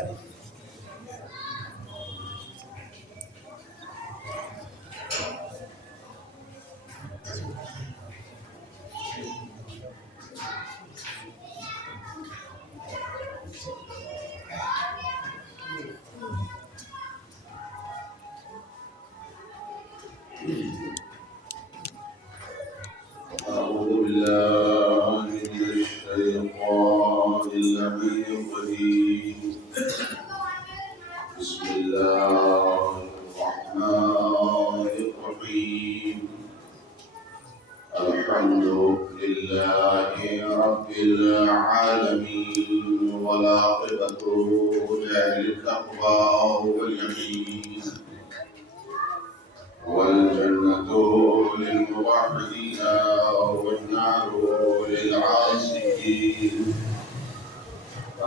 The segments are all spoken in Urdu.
أعوذ بالله من الشيطان اللعين الرجيم. بسم الله الرحمن الرحيم. الحمد لله رب العالمين والعاقبة للتقوى واليقين والجنة للموحدين والنار للعاصين.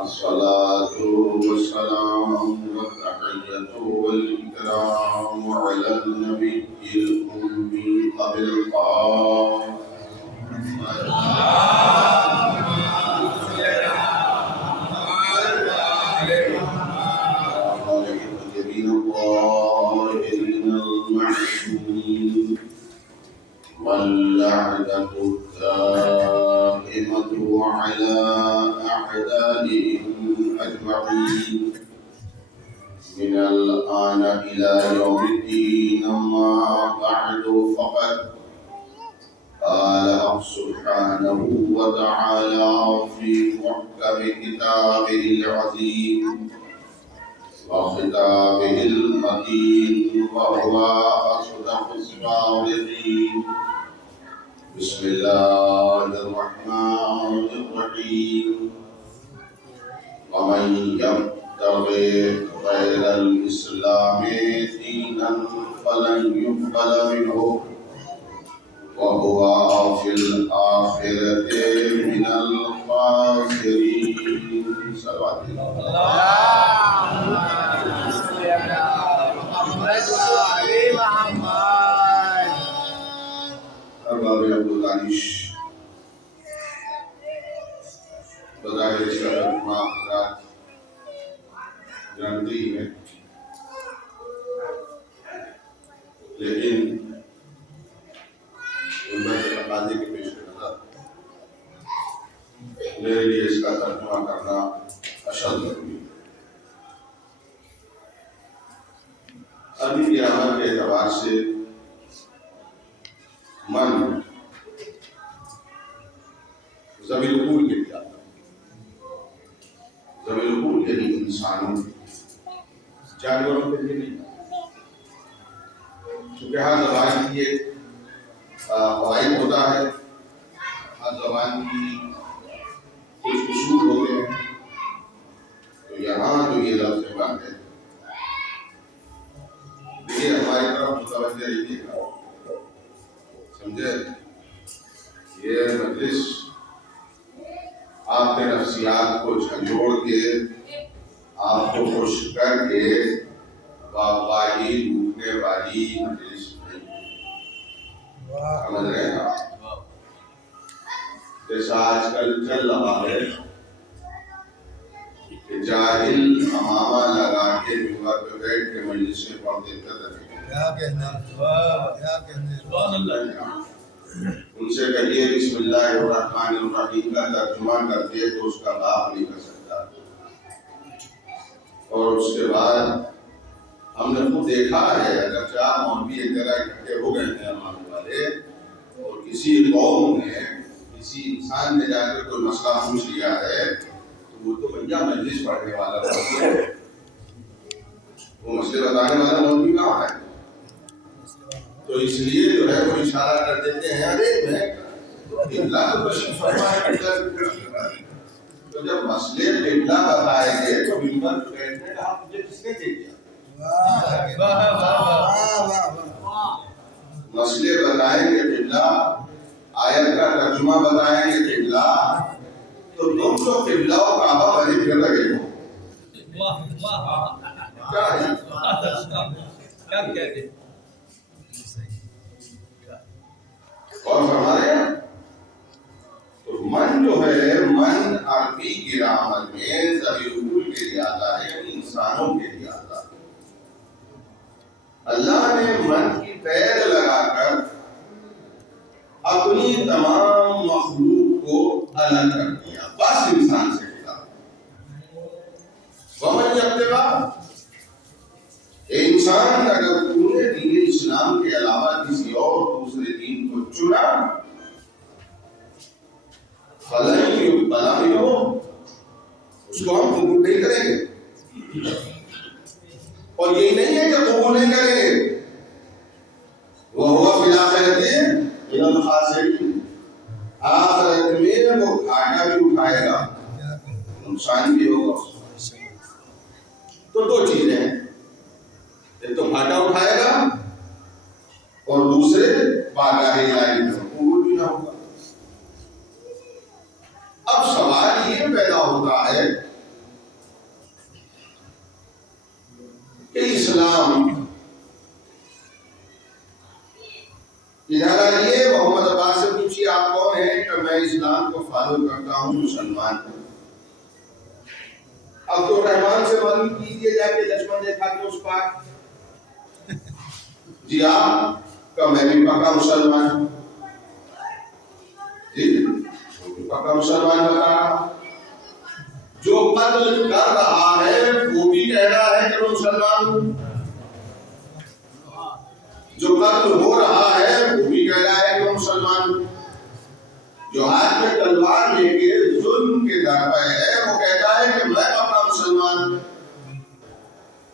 الصلاة والسلام والتحية والإكرام على النبي الأمي قبل القاف الطيبين الطاهرين المعصومين واللعنة الدائمة على أعدائهم أجمعين من الآن إلى يوم الدين. أما بعد فقد قال سبحانه وتعالى في محكم كتابه العظيم وخطابه المتين وهو أصدق الصادقين. بسم الله الرحمن الرحيم. ومن يبتغي غير الإسلام دينا فلن يقبل منه وهو في الآخرة من الخاسرين. صلوات الله. ارباب ابو دانش بظاہر اس کا ترجمہ حضرات جانتے ہی ہیں، لیکن علماء کے تقاضے کے پیش نظر میرے لیے اس کا ترجمہ کرنا اشد ضروری ہے۔ عربی گرامر کے اعتبار سے من ضمیر قول کے لیے آتا ہے۔ ضمیر قول یعنی انسانوں جانوروں کے لیے نہیں، کیونکہ ہر زبان کی ایک قواعد ہوتا ہے، ہر زبان کی کچھ اصول ہوتے ہیں۔ تو یہاں جو یہ لفظ بات ہے، دیکھیے ہماری طرف متوجہ رہیے گا، سمجھے؟ یہ مجلس آپ کے نفسیات کو جھنجھوڑ کے، آپ کو خوش کر کے باغبانی لوٹنے والی مجلس نہیں، سمجھ رہے ہیں آپ؟ جیسا آج کل چل رہا ہے کہ جاہل امامہ لگا کے ممبر پہ بیٹھ کے مجلس سے پڑھ دیتے رہے۔ ان سے کہیے بسم اللہ الرحمن الرحیم کا ترجمہ کرتے تو اس کا باپ نہیں کر سکتا۔ اور اس کے بعد ہم نے خود دیکھا ہے، اگر چار مولوی ایک جگہ اکٹھے ہو گئے ہیں ہمارے والے، اور کسی قوم نے کسی انسان نے جا کر کوئی مسئلہ پوچھ لیا ہے، تو وہ تو بھیا مجلس پڑھنے والا مولوی ہے، وہ مسئلے بتانے والا مولوی کہاں ہے؟ تو اس لیے جو ہے وہ اشارہ کر دیتے ہیں، ارے میں قبلہ تو تشریف فرما ہے، تو جب مسئلے قبلہ بتائیں گے تو ممبر پہ بیٹھنے کا حق مجھے کس نے دے دیا؟ مسئلے بتائیں گے قبلہ، آیت کا ترجمہ بتائیں گے قبلہ، تو تم تو قبلہ و کعبہ بنے پھر رہے ہو۔ کیا ہے؟ اور ہمارے تو من جو ہے، من عربی گرامر میں ضمیر قول کے لیے آتا ہے، یعنی انسانوں کے لیے آتا ہے۔ اللہ نے من کی قید لگا کر اپنی تمام مخلوق کو الگ کر دیا، بس انسان سے خطاب۔ ومن یتبع، انسان اگر تم نے دین اسلام کے علاوہ کسی اور دوسرے دین کو چنا، فلن یقبل منہ، اس کو ہم قبول نہیں کریں گے۔ اور یہی نہیں ہے کہ قبول نہیں کریں گے، وَهُوَ فِي الْآخِرَةِ مِنَ الْخَاسِرِينَ، آخرت میں وہ گھاٹا بھی اٹھائے گا، نقصان بھی ہوگا۔ تو دو چیزیں ہیں، ایک تو گھاٹا اٹھائے گا اور دوسرے بارگاہ الہی میں قبول بھی نہ ہوگا۔ اب سوال یہ پیدا ہوتا ہے کہ اسلام، ادھر آئیے، محمد عباس سے پوچھیے آپ کون ہیں، کہ میں اسلام کو فالو کرتا ہوں، مسلمان ہوں۔ اب تو رحمان سے معلوم کیجیے جا کے لکشمن ریکھا کے اس پار، جی آپ کا میں بھی پکا مسلمان ہوں، جی پکا مسلمان بتا رہا، جو قتل کر رہا ہے وہ بھی کہہ رہا ہے کہ میں مسلمان ہوں، جو قتل ہو رہا ہے وہ بھی کہہ رہا ہے کہ میں مسلمان ہوں، جو ہاتھ میں تلوار لے کے ظلم کے در پہ ہے وہ کہتا ہے کہ میں پکا مسلمان ہوں،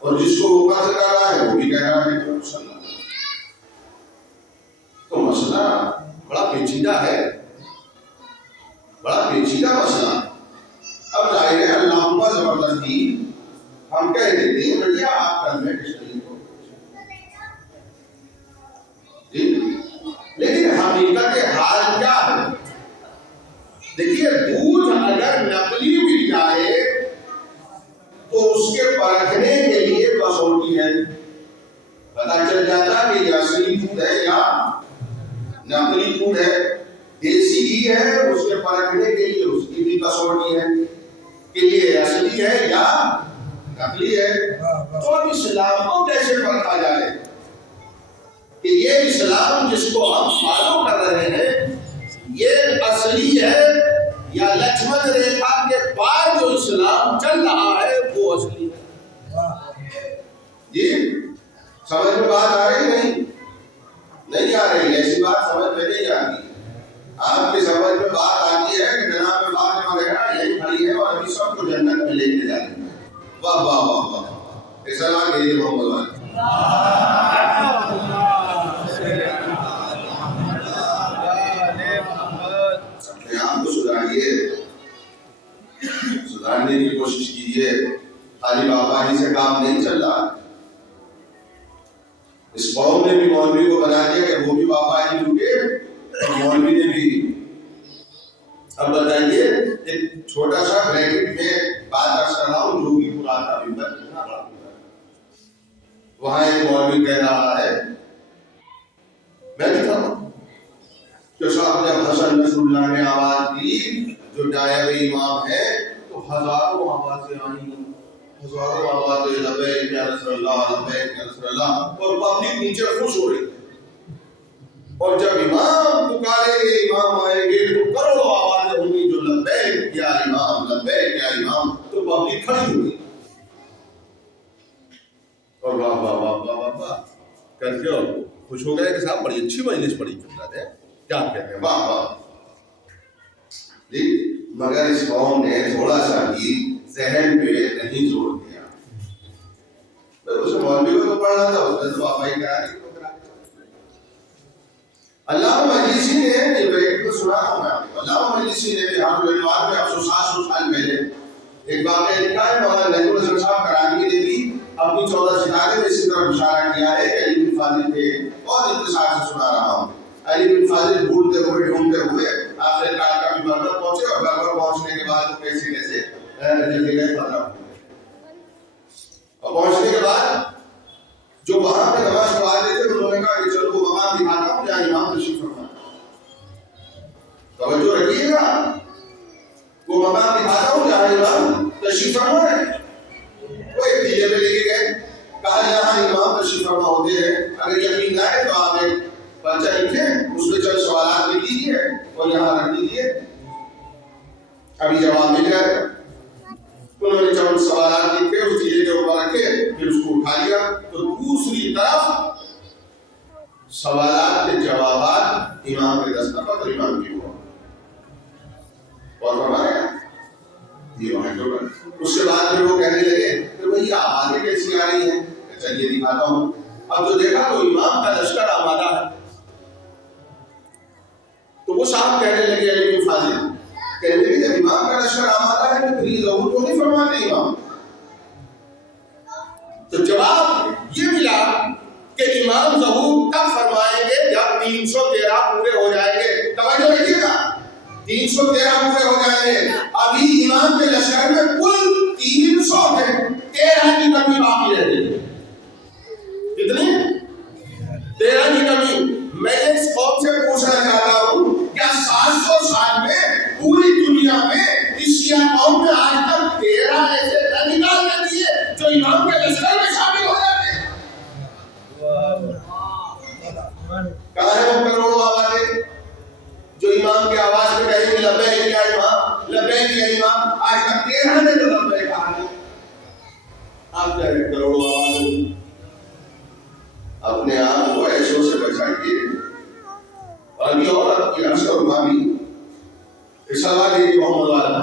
اور جس کو وہ قتل کر رہا ہے وہ بھی کہہ رہا ہے کہ میں مسلمان ہوں۔ تو مسئلہ بڑا پیچیدہ ہے، بڑا پیچیدہ مسئلہ۔ اب ظاہر ہے اللہ زبردستی ہم کہہ دیتے ہیں بھیا آپ کلمہ تشریف ہو، جی، لیکن حقیقت حال کیا ہے؟ دیکھیے دودھ اگر نقلی مل جائے تو اس کے پرکھنے کے لیے کسوٹی ہے، پتہ چل جاتا کہ یہ اصلی دودھ ہے یا نقلی دودھ ہے، دیسی گھی ہے، اس کے پرکھنے کے لیے اس کی بھی کسوٹی ہے کہ یہ اصلی ہے یا نقلی ہے۔ تو اب اسلام کو کیسے پرکھا جائے کہ یہ اسلام جس کو ہم فالو کر رہے ہیں یہ اصلی ہے یا لکشمن ریکھا کے پار جو اسلام چل رہا ہے وہ اصلی ہے؟ جی سمجھ میں بات آ رہی نہیں آ رہی؟ ایسی بات سمجھ میں نہیں آتی۔ آپ کی سمجھ میں بات آتی ہے کہ جناب فاطمہ زہرا یہی کھڑی ہے اور ابھی سب کو جنت میں لے کے جا رہی ہے۔ واہ واہ واہ واہ، ایسا نہ کہیے محمد والے۔ اپنے آپ کو سدھاریے، سدھارنے کی کوشش کیجیے، خالی بابا ہی سے کام نہیں چل رہا۔ اس قوم نے بھی مولوی کو بنا دیا کہ وہ بھی بابا ہی ڈوبے اور مولوی نے بھی۔ اب بتائیے ایک چھوٹا سا بریکٹ میں بات عرض کر رہا ہوں، جو بھی قرآن کا ممبر کتنا بڑا ممبر، وہاں ایک مولوی کہہ رہا ہے، میں بھی تھا کہ صاحب جب حسن نصر اللہ نے آواز دی جو نائب امام ہے تو ہزاروں آوازیں آئیں، ہزاروں آوازیں لبیک یا رسول اللہ، لبیک یا رسول اللہ، اور پبلک نیچے خوش ہو رہی ہے۔ اور جب امام پکاریں گے، امام آئیں گے تو کروڑوں آوازیں ہوں گی جو لبیک یا امام، لبیک یا امام، تو پبلک کھڑی ہوئی اور واہ واہ واہ واہ واہ واہ کر کے خوش ہو گئے کہ صاحب بڑی اچھی مجلس پڑی حضرت ہے، کیا کہتے ہیں، واہ واہ۔ مگر اس قوم نے تھوڑا سا بھی ذہن پہ نہیں زور دیا۔ اسے مولوی کو تو پڑھنا تھا، اس نے تو بابا ہی کرا دی۔ علامہ مجلسی نے یہ بریک کو سنا تھا میں آپ کو، علامہ مجلسی نے بہار الانوار میں 160 سال پہلے ایک واقعہ لکھا ہے۔ مولانا نجم الحسن صاحب کراچی نے بھی اپنی 14 ستارے میں اسی طرح اشارہ کیا ہے کہ علی بن فاضل تھے، بہت اختصار سے سنا رہا ہوں۔ علی بن فاضل ڈھونڈتے ہوئے آخر کار کا بھی بربر پہنچے، اور بربر پہنچنے کے بعد وہ کیسے جگہ فتح ہوئے، اور پہنچنے کے بعد جو وہاں پہ نماز پڑھاتے تھے انہوں نے کہا کہ چلو وہ مقام دکھاتا ہوں جہاں امام تشریف فرما۔ توجہ رکھیے گا، وہ مقام دکھاتا ہوں جہاں امام تشریف فرما ہے۔ وہ ایک ٹیلے پہ لے سوالات لکھے اس چیزیں کے اوپر رکھے پھر اس کو اٹھا لیا، تو دوسری طرف سوالات کے جوابات امام کے دستخط اور امام کی ہوا اور فرمایا یہ وہاں جو اس کے بعد پھر وہ کہنے لگے کہ بھئی آوازیں کیسی آ رہی ہیں، چلیے دکھاتا ہوں۔ اب جو دیکھا تو امام کا لشکر آمادہ ہے، تو وہ صاحب کہنے لگے علی بن فاضل کہنے لگے جب امام کا لشکر آمادہ ہے تو پھر یہ ظہور کو نہیں فرماتے امام؟ تو جواب یہ ملا کہ امام ظہور تب فرمائیں گے جب 313 پورے ہو جائیں گے۔ توجہ رکھیے گا، 313 پورے ہو جائیں گے۔ ابھی امام کے لشکر میں کل 300 ہے، 13 کی کمی باقی رہ گئی۔ کتنی؟ 13 کی کمی۔ میں اس قوم سے پوچھنا چاہتا ہوں کیا 700 سال میں پوری دنیا میں اس شیعہ قوم میں آج تک 13 ایسے نہ نکال دیے جو امام کے لشکر میں شامل ہو جاتے ہیں؟ کہاں ہے وہ کروڑوں آوازیں جو امام کی آواز میں کہیں گے لبیک یا امام، لبیک یا امام؟ آج تک 13 نے تو لبیک کہا ہے۔ آپ کیا ہے کروڑوں آوازیں؟ اپنے آپ کو ایسوں سے بچائیے۔ اور ابھی اور آپ کی عرض اور مامی صلوات محمد والا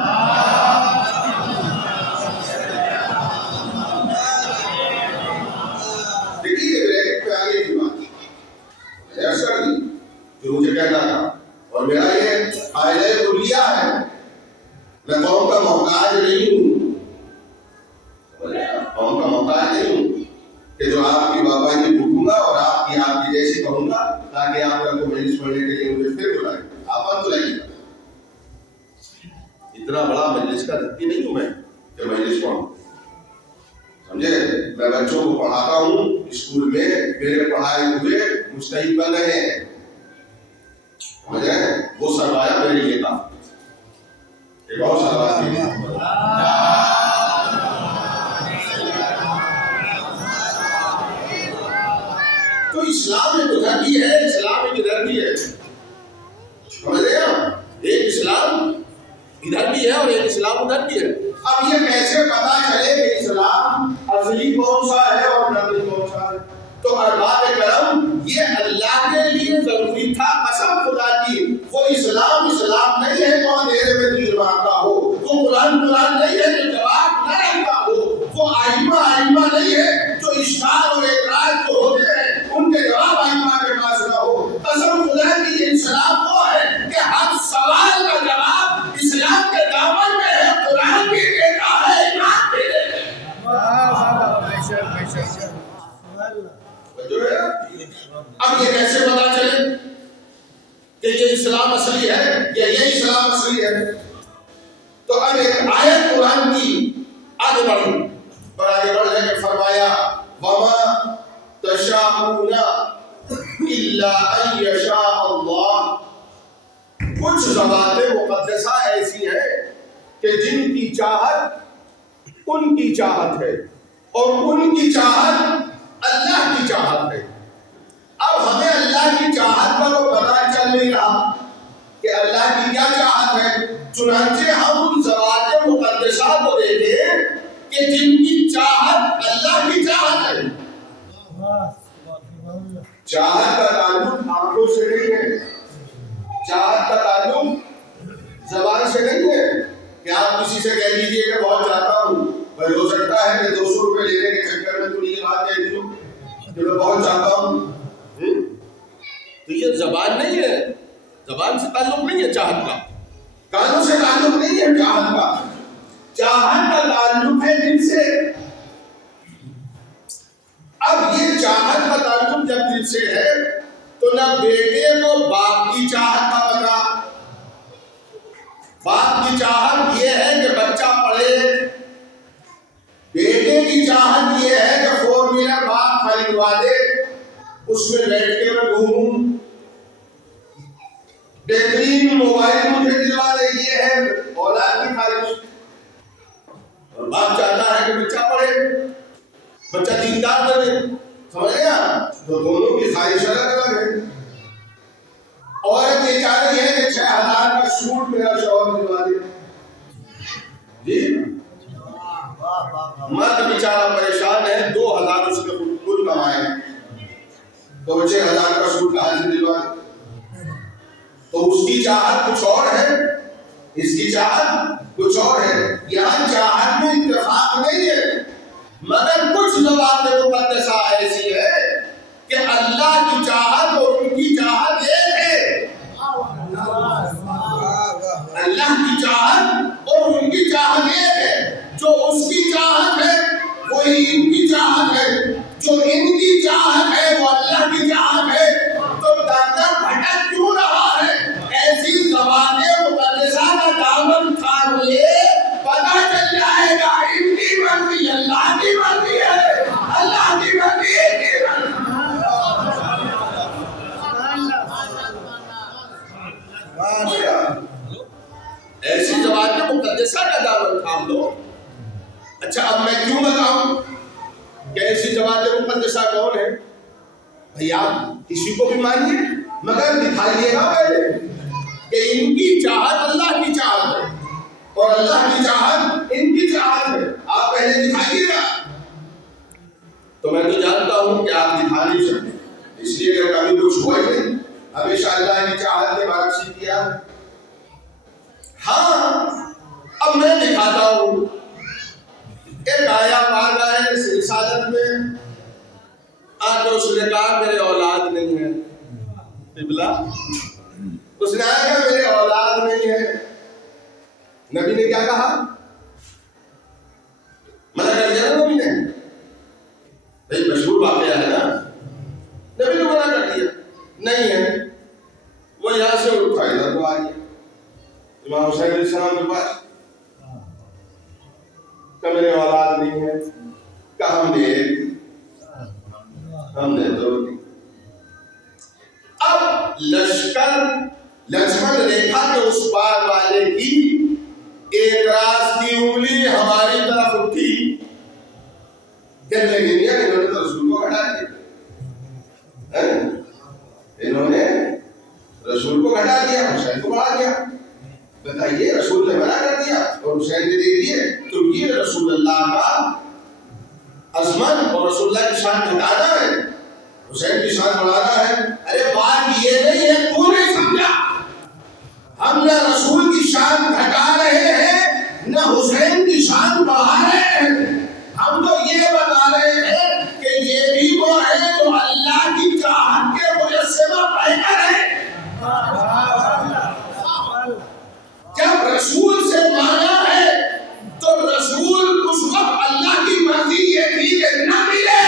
دیکھیے بریک پہ آگے کی بات میں نے عرض کر دی جو مجھے کہنا تھا، اور میرا یہ قاعدہ کلیہ ہے، میں قوم کا محتاج نہیں ہوں، قوم کا محتاج نہیں ہوں کہ جو آپ کی بابا جی پوچھوں گا اور آپ کی جیسی کہوں گا تاکہ آپ کو مجلس پڑھنے کے لیے مجھے پھر بلائیں، آپ بلائیے گا۔ اتنا بڑا مجلس کا دھتی نہیں ہوں میں کہ مجلس پڑھوں، سمجھے؟ میں بچوں کو پڑھاتا ہوں اسکول میں، میرے پڑھائے ہوئے مستحق بن رہے ہیں، سمجھے؟ وہ سرمایہ میرے لیے تھا، ایک اور سرمایہ میرے لیے۔ تو اسلام ایک ادھر ہے، اسلام ایک ادھر بھی ہے، سمجھ رہے ہیں؟ ایک اسلام ادھر بھی ہے اور ایک اسلام ادھر بھی ہے۔ اب یہ کیسے پتا چلے کہ اسلام اصلی کون سا ہے اور نقلی کون سا ہے؟ تو ارباب کرم یہ اللہ کے لیے ضروری تھا، قسم خدا کی وہ اسلام نہیں ہے جو اندھیرے میں تیر مارتا ہو، وہ قرآن نہیں ہے جو جواب نہ رہتا ہو، وہ آئمہ نہیں ہے جو اشکال اور اعتراض جو ہوتے ہیں ان کے جواب آئمہ کے پاس نہ ہو۔ قسم خدا کی یہ اسلام وہ ہے کہ ہر سوال کا جواب اسلام کے دامن میں ہے، قرآن بھی دیتا ہے، ایمان بھی دیتا ہے۔ اب یہ کیسے پتا چلے کہ یہ اسلام اصلی ہے یا یہ اسلام اصلی ہے؟ تو اب ایک آیت قرآن کی آگے بڑھی اور آگے بڑھ جا کے فرمایا وَمَا تَشَاءُونَ إِلَّا أَن يَشَاءَ اللَّهُ۔ کچھ ذوات مقدسہ ایسی ہیں کہ جن کی چاہت ان کی چاہت ہے اور ان کی چاہت اللہ کی چاہت ہے۔ اب ہمیں اللہ کی چاہت کا تو پتہ چل نہیں رہا کہ اللہ کی کیا چاہت ہے، چنانچہ ہم ان ذوات مقدسہ کو دیکھیں کہ جن کی چاہت اللہ کی چاہت ہے۔ چاہت کا تعلق آنکھوں سے نہیں ہے، چاہت کا تعلق زبان سے نہیں ہے کہ آپ کسی سے کہہ دیجئے کہ بہت چاہتا ہوں، بھائی ہو سکتا ہے کہ 200 روپے لینے کے چکر میں تو یہ بات کہہ دی ہوں کہ میں بہت چاہتا ہوں۔ تو یہ زبان نہیں ہے، زبان سے تعلق نہیں ہے چاہت کا، کانوں سے تعلق نہیں ہے چاہت کا، چاہت کا تعلق ہے دل سے۔ اب یہ چاہت کا تعلق جب دل سے ہے تو نہ بیٹے کو باپ کی چاہت کا پتا، باپ کی چاہت یہ ہے کہ بچہ پڑھے، بیٹے کی چاہت یہ ہے کہ 4 ویلر باپ خریدوا دے، اس میں بیٹھ کے میں گھوموں، بہترین موبائل مجھے دلوا دے، یہ ہے اولاد کی خواہش۔ اور باپ چاہتا ہے کہ بچہ پڑھے، بچہ دیندار بنے، سمجھ گیا؟ تو دونوں کی خواہش الگ الگ ہے۔ عورت یہ چاہ رہی ہے کہ 6000 کا سوٹ میرا شوہر دلوا دے، جی مرد بیچارہ پریشان ہے، 2000 اس نے کل کمائے تو 6000 کا سوٹ کہاں سے دلوائے؟ تو اس کی چاہت کچھ اور ہے، اس کی چاہت کچھ اور ہے۔ یہاں چاہت میں اتفاق نہیں ہے، مگر کچھ ذوات مقدسہ ایسی ہے کہ اللہ کی چاہت اور ان کی چاہت ایک ہے۔ اللہ کی چاہت اور ان کی چاہت ایک ہے۔ جو اس کی چاہت ہے وہی ان کی چاہت ہے، جو ان کی چاہت ہے وہ اللہ کی چاہت ہے۔ تو در بھٹک کیوں رہا ہے؟ ایسی زبان مقدسہ کا دامن تھام لے، پتہ چل جائے گا ان کی مرضی اللہ کی مرضی ہے، اللہ کی مرضی ان کی مرضی۔ ایسی زبان مقدسہ کا دامن تھام لو۔ اچھا اب میں کیوں بتاؤں کہ ایسی زبان مقدسہ کون ہے؟ بھئی آپ کسی کو بھی مانیے مگر دکھائیے گا پہلے کہ ان کی چاہت اللہ کی چاہت ہے اور اللہ کی چاہت ان کی چاہت ہے۔ آپ پہلے دکھائیے گا۔ تو میں تو جانتا ہوں کہ آپ دکھا نہیں سکتے، اس لیے کہ کبھی کچھ ہوا ہی نہیں، ہمیشہ اللہ کی چاہت نے بارکشی کیا۔ ہاں اب میں دکھاتا ہوں۔ ایک آیا مانگا ہے رسالت میں، آج اس نے کہا میرے اولاد نہیں ہے، قبلہ اس نے آیا کہ میرے اولاد نہیں ہے۔ نبی نے کیا کہا؟ منع کر دیا نا نبی نے، بھائی مشہور واقعہ ہے نا، نبی نے منع کر دیا نہیں ہے۔ وہ یہاں سے اٹھا ادھر کو آ گیا امام حسین علیہ السلام کے پاس کہ میرے اولاد نہیں ہے، کہ ہم نے تو دی۔ اب لکشمن ریکھا کے اس پار والے کی اعتراض کی انگلی ہماری طرف اٹھی، کہنے لگی انہوں نے تو رسول کو ہٹا دیا، انہوں نے رسول کو ہٹا دیا، حسین کو بڑھا دیا۔ بتائیے رسول نے منع کر دیا اور حسین نے دے دیے، تو یہ رسول اللہ کا عظمت اور رسول اللہ کی شان گھٹانا ہے، حسین کی شان بڑھانا ہے۔ ارے بات یہ نہیں ہے، تو نہیں سمجھا، ہم نہ رسول کی شان گھٹا رہے ہیں نہ حسین کی شان بڑھا رہے ہیں، ہم تو یہ بتا رہے ہیں کہ یہ بھی وہ ہے جو اللہ کی چاہت کے مجسمہ پیکر ہے۔ جب رسول سے مانا ہے تو رسول اس وقت اللہ کی مرضی یہ تھی کہ نہ ملے،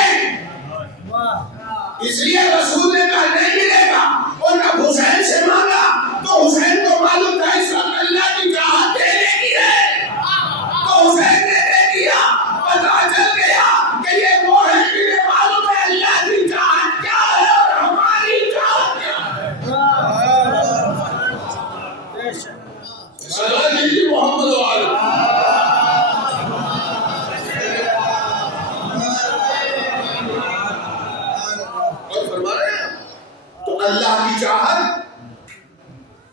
اس لیے رسول نے کہا نہیں ملے گا۔ اور جب حسین سے مانگا تو حسین کو معلوم تھا اس وقت اللہ کی چاہت دینے کی ہے، تو حسین نے دے دیا۔ پتہ چل گیا کہ یہ وہ ہے جنہیں معلوم ہے اللہ کی چاہت کیا ہے اور ہماری چاہت کیا ہے۔ محمد اور فرما رہے ہیں تو اللہ کی چاہت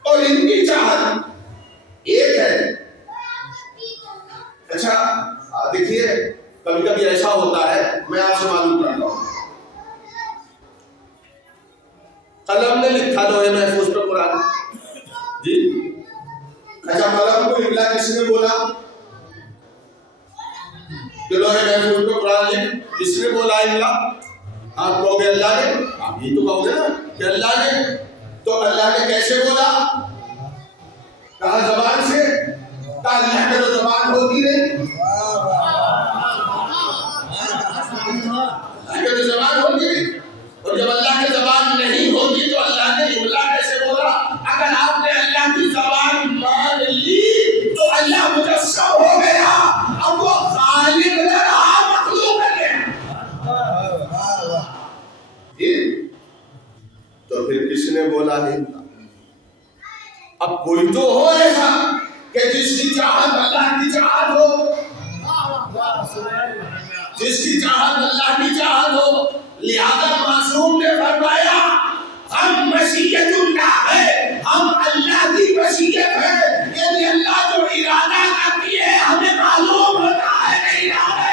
اور ان کی چاہت ایک ہے۔ اچھا دیکھیے کبھی کبھی ایسا ہوتا ہے، میں آپ سے معلوم کرتا ہوں، قلم نے لکھا لوہے محفوظ پہ قرآن جی، اچھا قلم کو املا کس نے بولا؟ کہ لوہے محفوظ پہ قرآن لکھ، کس نے بولا املا؟ آپ کہو گے اللہ نے، آپ یہ تو کہو گے نا کہ اللہ نے، تو اللہ نے کیسے بولا؟ کہا زبان سے، کہا اللہ کے تو زبان ہوتی نہیں، اللہ کے تو زبان ہوتی نہیں، اور جب اللہ کی زبان نہیں ہوتی تو اللہ نے املا کیسے بولا؟ اگر آپ نے اللہ کی زبان مان لی تو اللہ مجسم ہو گیا، اب وہ خالق نہ رہا، مخلوق ہے۔ تو پھر کس نے بولا ہے؟ اب کوئی تو ہو ایسا کہ جس کی چاہت اللہ کی چاہت ہو، جس کی چاہت اللہ کی چاہت ہو، لہذا معصوم نے فرمایا ہم مشیت اللہ ہے، ہم اللہ کی مشیت ہے، یعنی اللہ جو ارادہ کرتی ہے ہمیں معلوم ہوتا ہے کہ ارادہ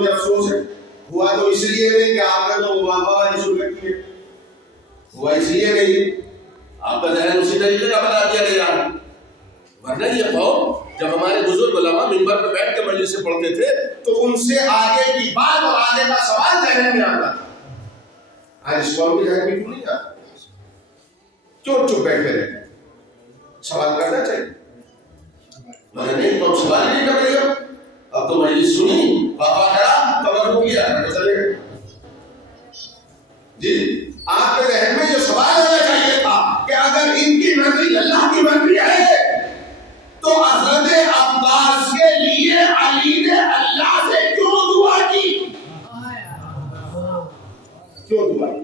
مجھے افسوس ہے، ہوا تو اس لیے نہیں کہ آپ نے تو بابا والی سنت کی ہے، ہوا اس لیے نہیں، آپ کا ذہن اسی طریقے کا بنا دیا گیا۔ ورنہ یہ قوم جب ہمارے بزرگ علماء منبر پہ بیٹھ کے مجلس سے پڑھتے تھے تو ان سے آگے کی بات اور آگے کا سوال ذہن میں آتا تھا۔ آج اس قوم کے ذہن میں کیوں نہیں آتا؟ کیوں چپ بیٹھے رہتے؟ سوال کرنا چاہیے۔ میں نہیں تو سوال نہیں کر رہی ہوں، اب تو مجلس سنی، بابا کرا کور ہو گیا چلے گئے۔ جی آپ کے ذہن میں یہ سوال ہونا چاہیے تھا کہ اگر ان کی مرضی اللہ کی مرضی ہے تو حضرت عباس کے لیے علی نے اللہ سے کیوں دعا کی؟ کیوں دعا کی؟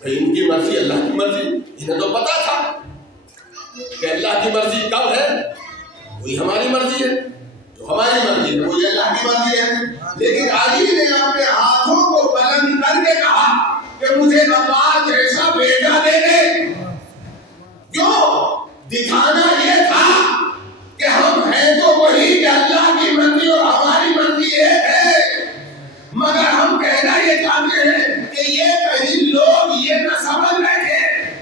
ان کی مرضی اللہ کی مرضی، انہیں تو پتا تھا کہ اللہ کی مرضی کب ہے، وہی ہماری مرضی ہے، جو ہماری مرضی ہے وہی اللہ کی مرضی ہے۔ لیکن علی نے اپنے ہاتھوں کو بلند کر کے کہا کہ مجھے عباس جیسا بیٹا دے دے۔ کیوں؟ دکھانا یہ تھا کہ ہم ہیں تو وہی کہ اللہ کی مرضی اور ہماری مرضی ایک ہے، مگر ہم کہنا یہ چاہتے ہیں کہ یہ کہیں لوگ یہ نہ سمجھ بیٹھے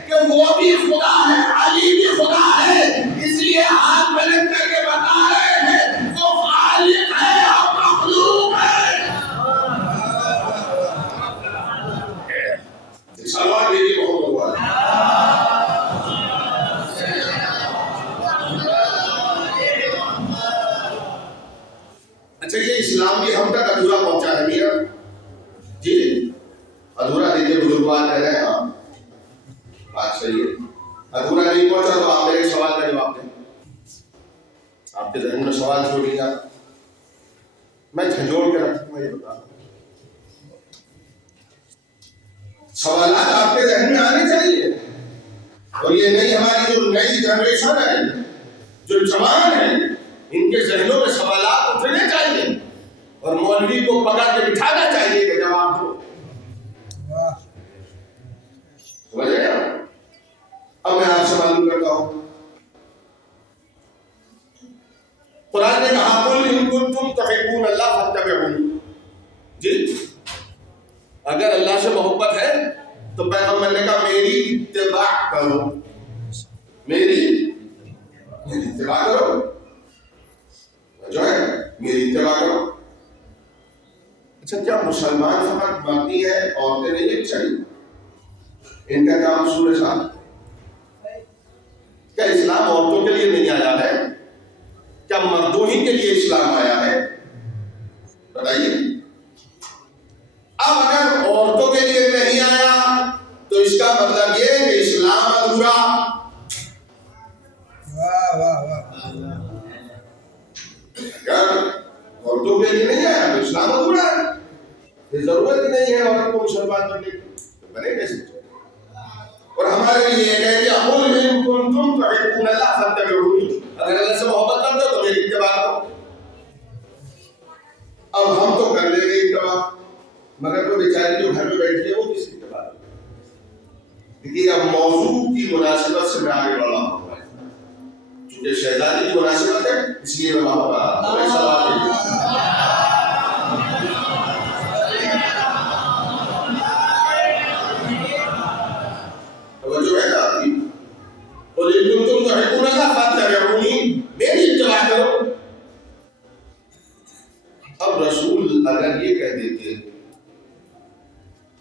کہ وہ بھی خدا ہے، علی بھی خدا ہے، اس لیے ہاتھ بلند کر کے بتا رہے ہیں وہ خالق ہے اور مخلوق ہے۔ سوال یہ ہوا اچھا، یہ اسلام بھی ہم تک ادھورا پہنچا ہے میاں جی، ادھورا دیکھیے بزرگوار کہہ رہے ہیں آپ، بات صحیح ہے، ادھورا نہیں پہنچا تو آپ میرے سوال کا جواب دیں، آپ کے ذہن میں سوال چھوڑ لیا، میں جھنجھوڑ کے رکھوں میں یہ بتا رہا ہوں، سوالات آپ کے ذہن میں آنے چاہیے، اور یہ نہیں ہماری جو نئی جنریشن ہے، جو جوان ہے، ان کے ذہنوں میں سوالات اٹھنے چاہیے اور مولوی کو پکڑ کے بٹھانا چاہیے کہ جواب دو۔ سمجھ گئے؟ اب میں آپ سے معلوم کرتا ہوں، قرآن نے کہا قل ان کنتم تحبون اللہ فاتبعونی، جی اگر اللہ سے محبت ہے تو پیغمبر نے کہا میری اتباع کرو، میری اتباع کرو، جو ہے میری اتباع کرو۔ اچھا، کیا مسلمان فقط باقی ہے، عورتیں نہیں ایک چاہیے؟ ان کا کام سورہ صاحب، کیا اسلام عورتوں کے لیے نہیں آیا ہے؟ کیا مردوں ہی کے لیے اسلام آیا ہے؟ بتائیے۔ اب اگر عورتوں کے لیے نہیں آیا تو اس کا مطلب یہ کہ اسلام ادھورا۔ اگر عورتوں کے لیے نہیں آیا تو اسلام ادھورا ہے، یہ ضرورت ہی نہیں ہے عورت کو مسلمان بننے کی، بنے کیسے؟ اور ہمارے لیے یہ کہہ دیا قل ان کنتم تحبون اللہ فاتبعونی، اگر اللہ سے محبت کرتے ہو تو میری اتباع کرو۔ اب ہم تو کر لیں گے اتباع، مگر وہ بیچاری جو گھر میں بیٹھی ہے وہ کس کی اتباع کرے؟ دیکھیے اب موضوع کی مناسبت سے میں آگے بڑھ رہا ہوں، چونکہ شہزادی کی مناسبت ہے اس لیے میں وہاں پر آ رہا ہوں۔ سوال توجہ ہے نا آپ کی؟ قل ان کنتم تحبون اللہ فاتبعونی، میری اتباع کرو۔ اب رسول اگر یہ کہہ دیتے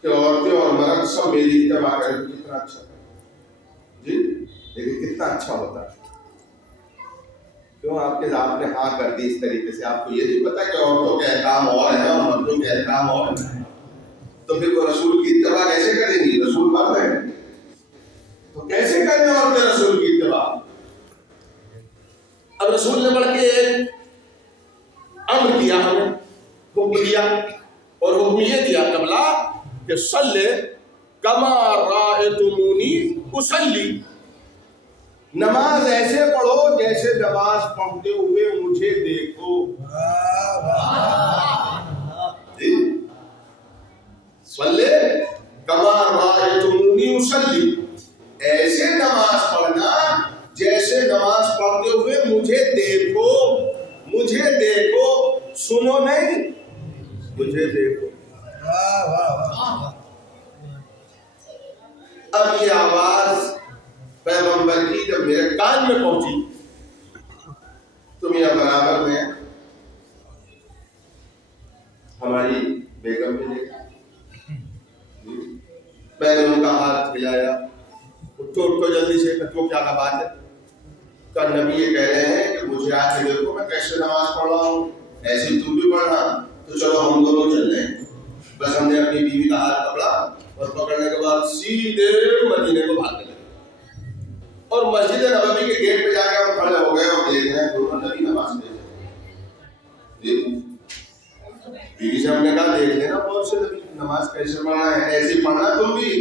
کہ عورتیں اور مرد سب میری اتباع کریں تو کتنا اچھا جی، لیکن کتنا اچھا ہوتا ہے؟ کیوں آپ نے ہاں کر دی اس طریقے سے؟ آپ کو یہ نہیں پتا کہ عورتوں کے احکام اور ہیں اور مردوں کے احکام اور ہیں، تو پھر وہ رسول کی اتباع کیسے کریں گی؟ رسول مرد ہے تو کیسے کریں عورتیں رسول کی اتباع؟ اب رسول نے بڑھ کے ایک امر کیا، ہمیں حکم دیا، اور حکم یہ دیا قبلہ کہ صلی کما رأیتمونی اصلی، نماز ایسے پڑھو جیسے نماز پڑھتے ہوئے مجھے دیکھو۔ صلی کما رأیتمونی اصلی، ایسے نماز پڑھنا جیسے نماز پڑھتے ہوئے مجھے دیکھو، مجھے دیکھو، سنو نہیں، مجھے دیکھو. اب یہ آواز پیغمبر کی جب میرے کان میں پہنچی تو میرا برابر میں ہماری بیگم نے دیکھا. میں نے ان کا ہاتھ ہلایا. اٹھو جلدی سے. کہو کیا بات ہے؟ کہ نبی یہ کہہ رہے ہیں کہ مجھے آ کے دیکھو میں کیسے نماز پڑھ رہا ہوں, ایسی تم بھی پڑھنا, تو چلو ہم دونوں چل رہے ہیں. بس ہم نے اپنی بیوی کا ہاتھ پکڑا اور پکڑنے کے بعد سیدھے مدینے کو بھاگنے لگے. اور مسجد نبوی کے گیٹ پہ جا کے ہم کھڑے ہو گئے اور دیکھ رہے ہیں دونوں نبی نماز پڑھ رہے ہیں. بیوی سے ہم نے کہا دیکھ لینا بہت سے نبی نماز کیسے پڑھنا ہے, ایسی پڑھنا تم بھی.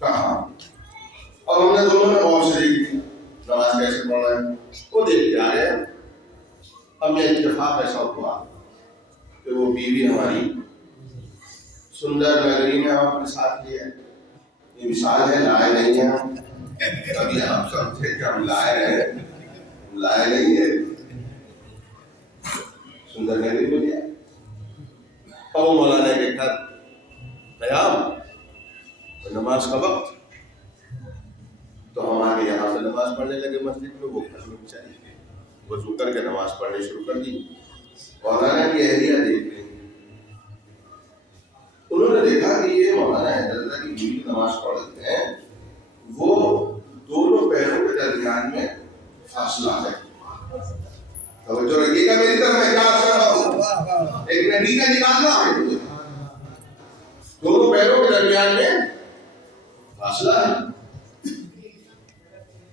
کہاں. اور ہم نے دونوں نے غور سے دیکھی نماز کیسے پڑھ رہے ہیں, وہ دیکھ کے آ گئے. ہم نے اتفاق ایسا ہوا کہ وہ بیوی ہماری سندر نگری میں ہم اپنے ساتھ لیے. یہ مثال ہے, لائے نہیں ہیں ہم. کبھی آپ سمجھے کہ ہم لائے ہیں, لائے نہیں ہے. سندر نگری میں لیا اور مولانا کے گھر قیام نماز کا وقت, تو ہمارے یہاں سے نماز پڑھنے لگے مسجد میں. وہ گھر میں چاہیے وضو کر کے نماز پڑھنی شروع کر دی. مولانا کی اہلیہ دیکھ رہی, انہوں نے دیکھا کہ یہ مولانا حیدر کی بیوی نماز پڑھتے ہیں, وہ دونوں پیروں کے درمیان میں فاصلہ ہے. توجہ رکھیے گا میری طرف, میں کیا کر رہا ہوں, ایک نتیجہ نکالنا ہے. دونوں پیروں کے درمیان میں فاصلہ ہے.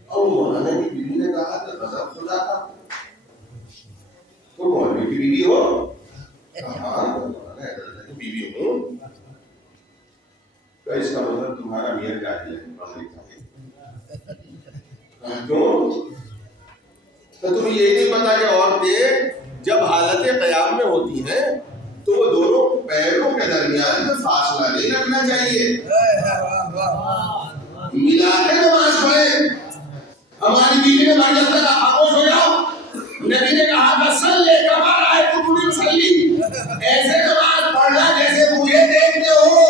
اور مولانا کی بیوی نے کہا کہ غضب خدا کا, تو مولوی کی بیوی ہو؟ ہاں مولانا حیدر کی بیوی ہوں. تو اس کا مطلب تمہارا میاں جاہل ہے, پڑھ لکھا ہے. کیوں؟ تو تمہیں یہی نہیں پتا کہ عورتیں جب حالت قیام میں ہوتی ہیں تو وہ دونوں پیروں کے درمیان میں فاصلہ نہیں رکھنا چاہیے, ملا کے نماز پڑھے. ہماری بیوی نے بھائی جب تک خاموش ہو جاؤ, نبی نے کہا بسلے کما رائے تو تم مسلی, ایسے نماز پڑھنا جیسے مجھے دیکھتے ہو.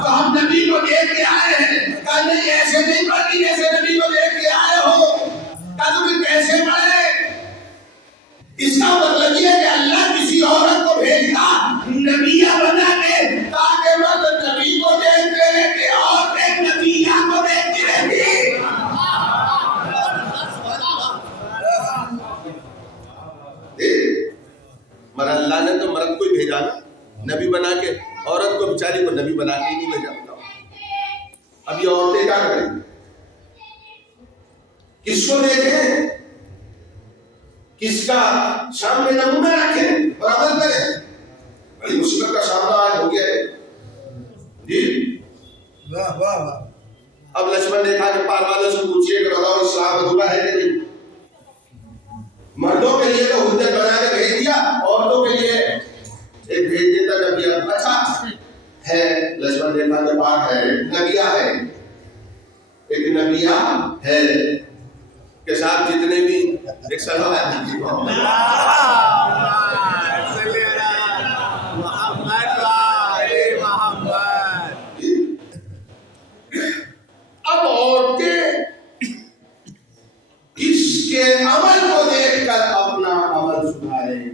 تو ہم نبی کو دیکھ کے آئے ہیں. کہا نہیں ایسے نہیں پڑھتی جیسے نبی کو دیکھ کے آئے ہو. کہا تم کیسے پڑھے؟ اس کا مطلب یہ ہے کہ اللہ کسی عورت کو بھیجا نبیہ بنا کے تاکہ مرد نبی کو دیکھتے رہتے اور ایک نبیہ کو دیکھتی رہتی. مگر اللہ نے تو مرد کو ہی بھیجا نا نبی بنا کے, عورت کو بیچاری کو نبی بنا کے ہی نہیں بھیجا. اب یہ عورتیں کیا کریں, کس کو دیکھیں, کس کا سامنے نمونہ رکھیں اور عمل کریں. بڑی مصیبت کا سامنا آج ہو گیا ہے جی. واہ واہ واہ. اب لکشمن نے کہا کہ پار والوں سے پوچھئے کہ بتاؤ اسلام ادھورا ہے کہ نہیں. مردوں کے لیے تو حجت بنا کے بھیج دیا, عورتوں کے لیے ایک بھیج دیتا نبی. اچھا ہے, لکشمن نے کہا کہ پاک ہے, نبیہ ہے, ایک نبیہ ہے کے ساتھ جتنے بھی ایک سلام اب عورتیں اس کے عمل کو دیکھ کر اپنا عمل سدھاریں.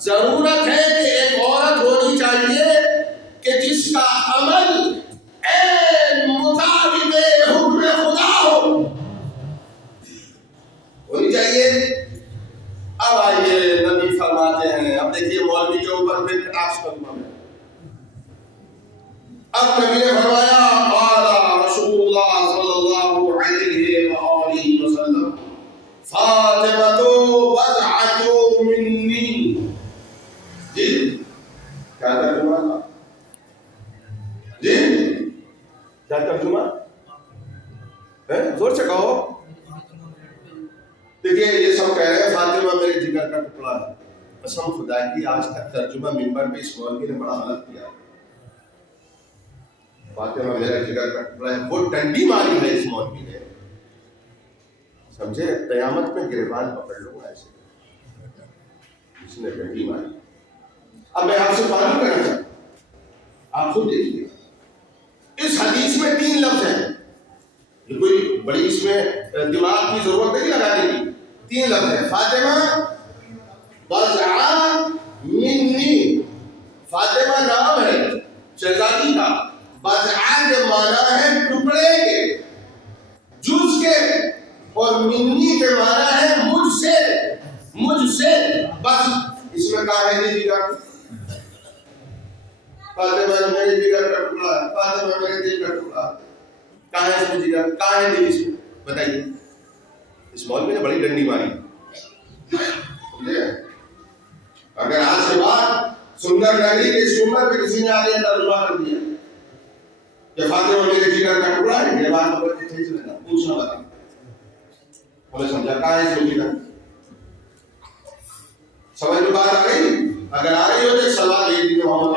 ضرورت ہے کہ ایک عورت ہونی چاہیے کہ جس کا عمل مطابق حکم خدا ہونی چاہیے. اب آئیے نبی فرماتے ہیں, اب دیکھیے مولوی کے اوپر میں کٹاکش کروں گا. اب نبی نے فرمایا قال رسول اللہ صلی اللہ علیہ وآلہ وسلم فاطمہ بضعۃ منی. جی کیا ترجمہ تھا جی, کیا ترجمہ ہے, زور سے کہو. دیکھیے یہ سب کہہ رہے ہیں فاطمہ میرے جگر کا ٹکڑا ہے. قسم خدا کی آج تک ترجمہ منبر پہ اس مولوی نے بڑا غلط کیا. فاطمہ میرا جگر کا ٹکڑا ہے, وہ ڈنڈی ماری ہے اس مولوی نے, سمجھے. قیامت میں گریبان پکڑ لوں گا ایسے. اس نے ڈنڈی ماری. اب میں آپ سے معلوم کرنا چاہتا ہوں، آپ خود دیکھیے اس حدیث میں 3 لفظ ہیں. یہ کوئی بڑی اس میں دماغ کی ضرورت نہیں لگانے کی. 3 لفظ ہیں، فاطمہ بضعہ منی. فاطمہ نام ہے شہزادی کا، بضعہ کے معنی ہے ٹکڑے کے، جز کے، اور منی کے معنی ہے مجھ سے، مجھ سے. بس اس میں کہا ہے نہیں جگہ، فاطمہ میرے جگر کا ٹکڑا ہے، فاطمہ میرے دل کا ٹکڑا. کہاں ہے اس میں جگر، کہاں ہے دل اس میں؟ بتائیے. اس مولوی نے بڑی ڈنڈی ماری. اگر آج کے بعد سندر نگری کے اس عمر پہ کسی نے آگے ترجمہ کر دیا کہ فاطمہ میرے جگر کا ٹکڑا ہے، یہ بات خبر کے تھے سننا پوچھنا بتا ہمیں سمجھا کہاں ہے اس میں جگر. سمجھ میں بات آ گئی؟ اگر آ رہی ہو تو ایک سوال یہ دیجیے محمد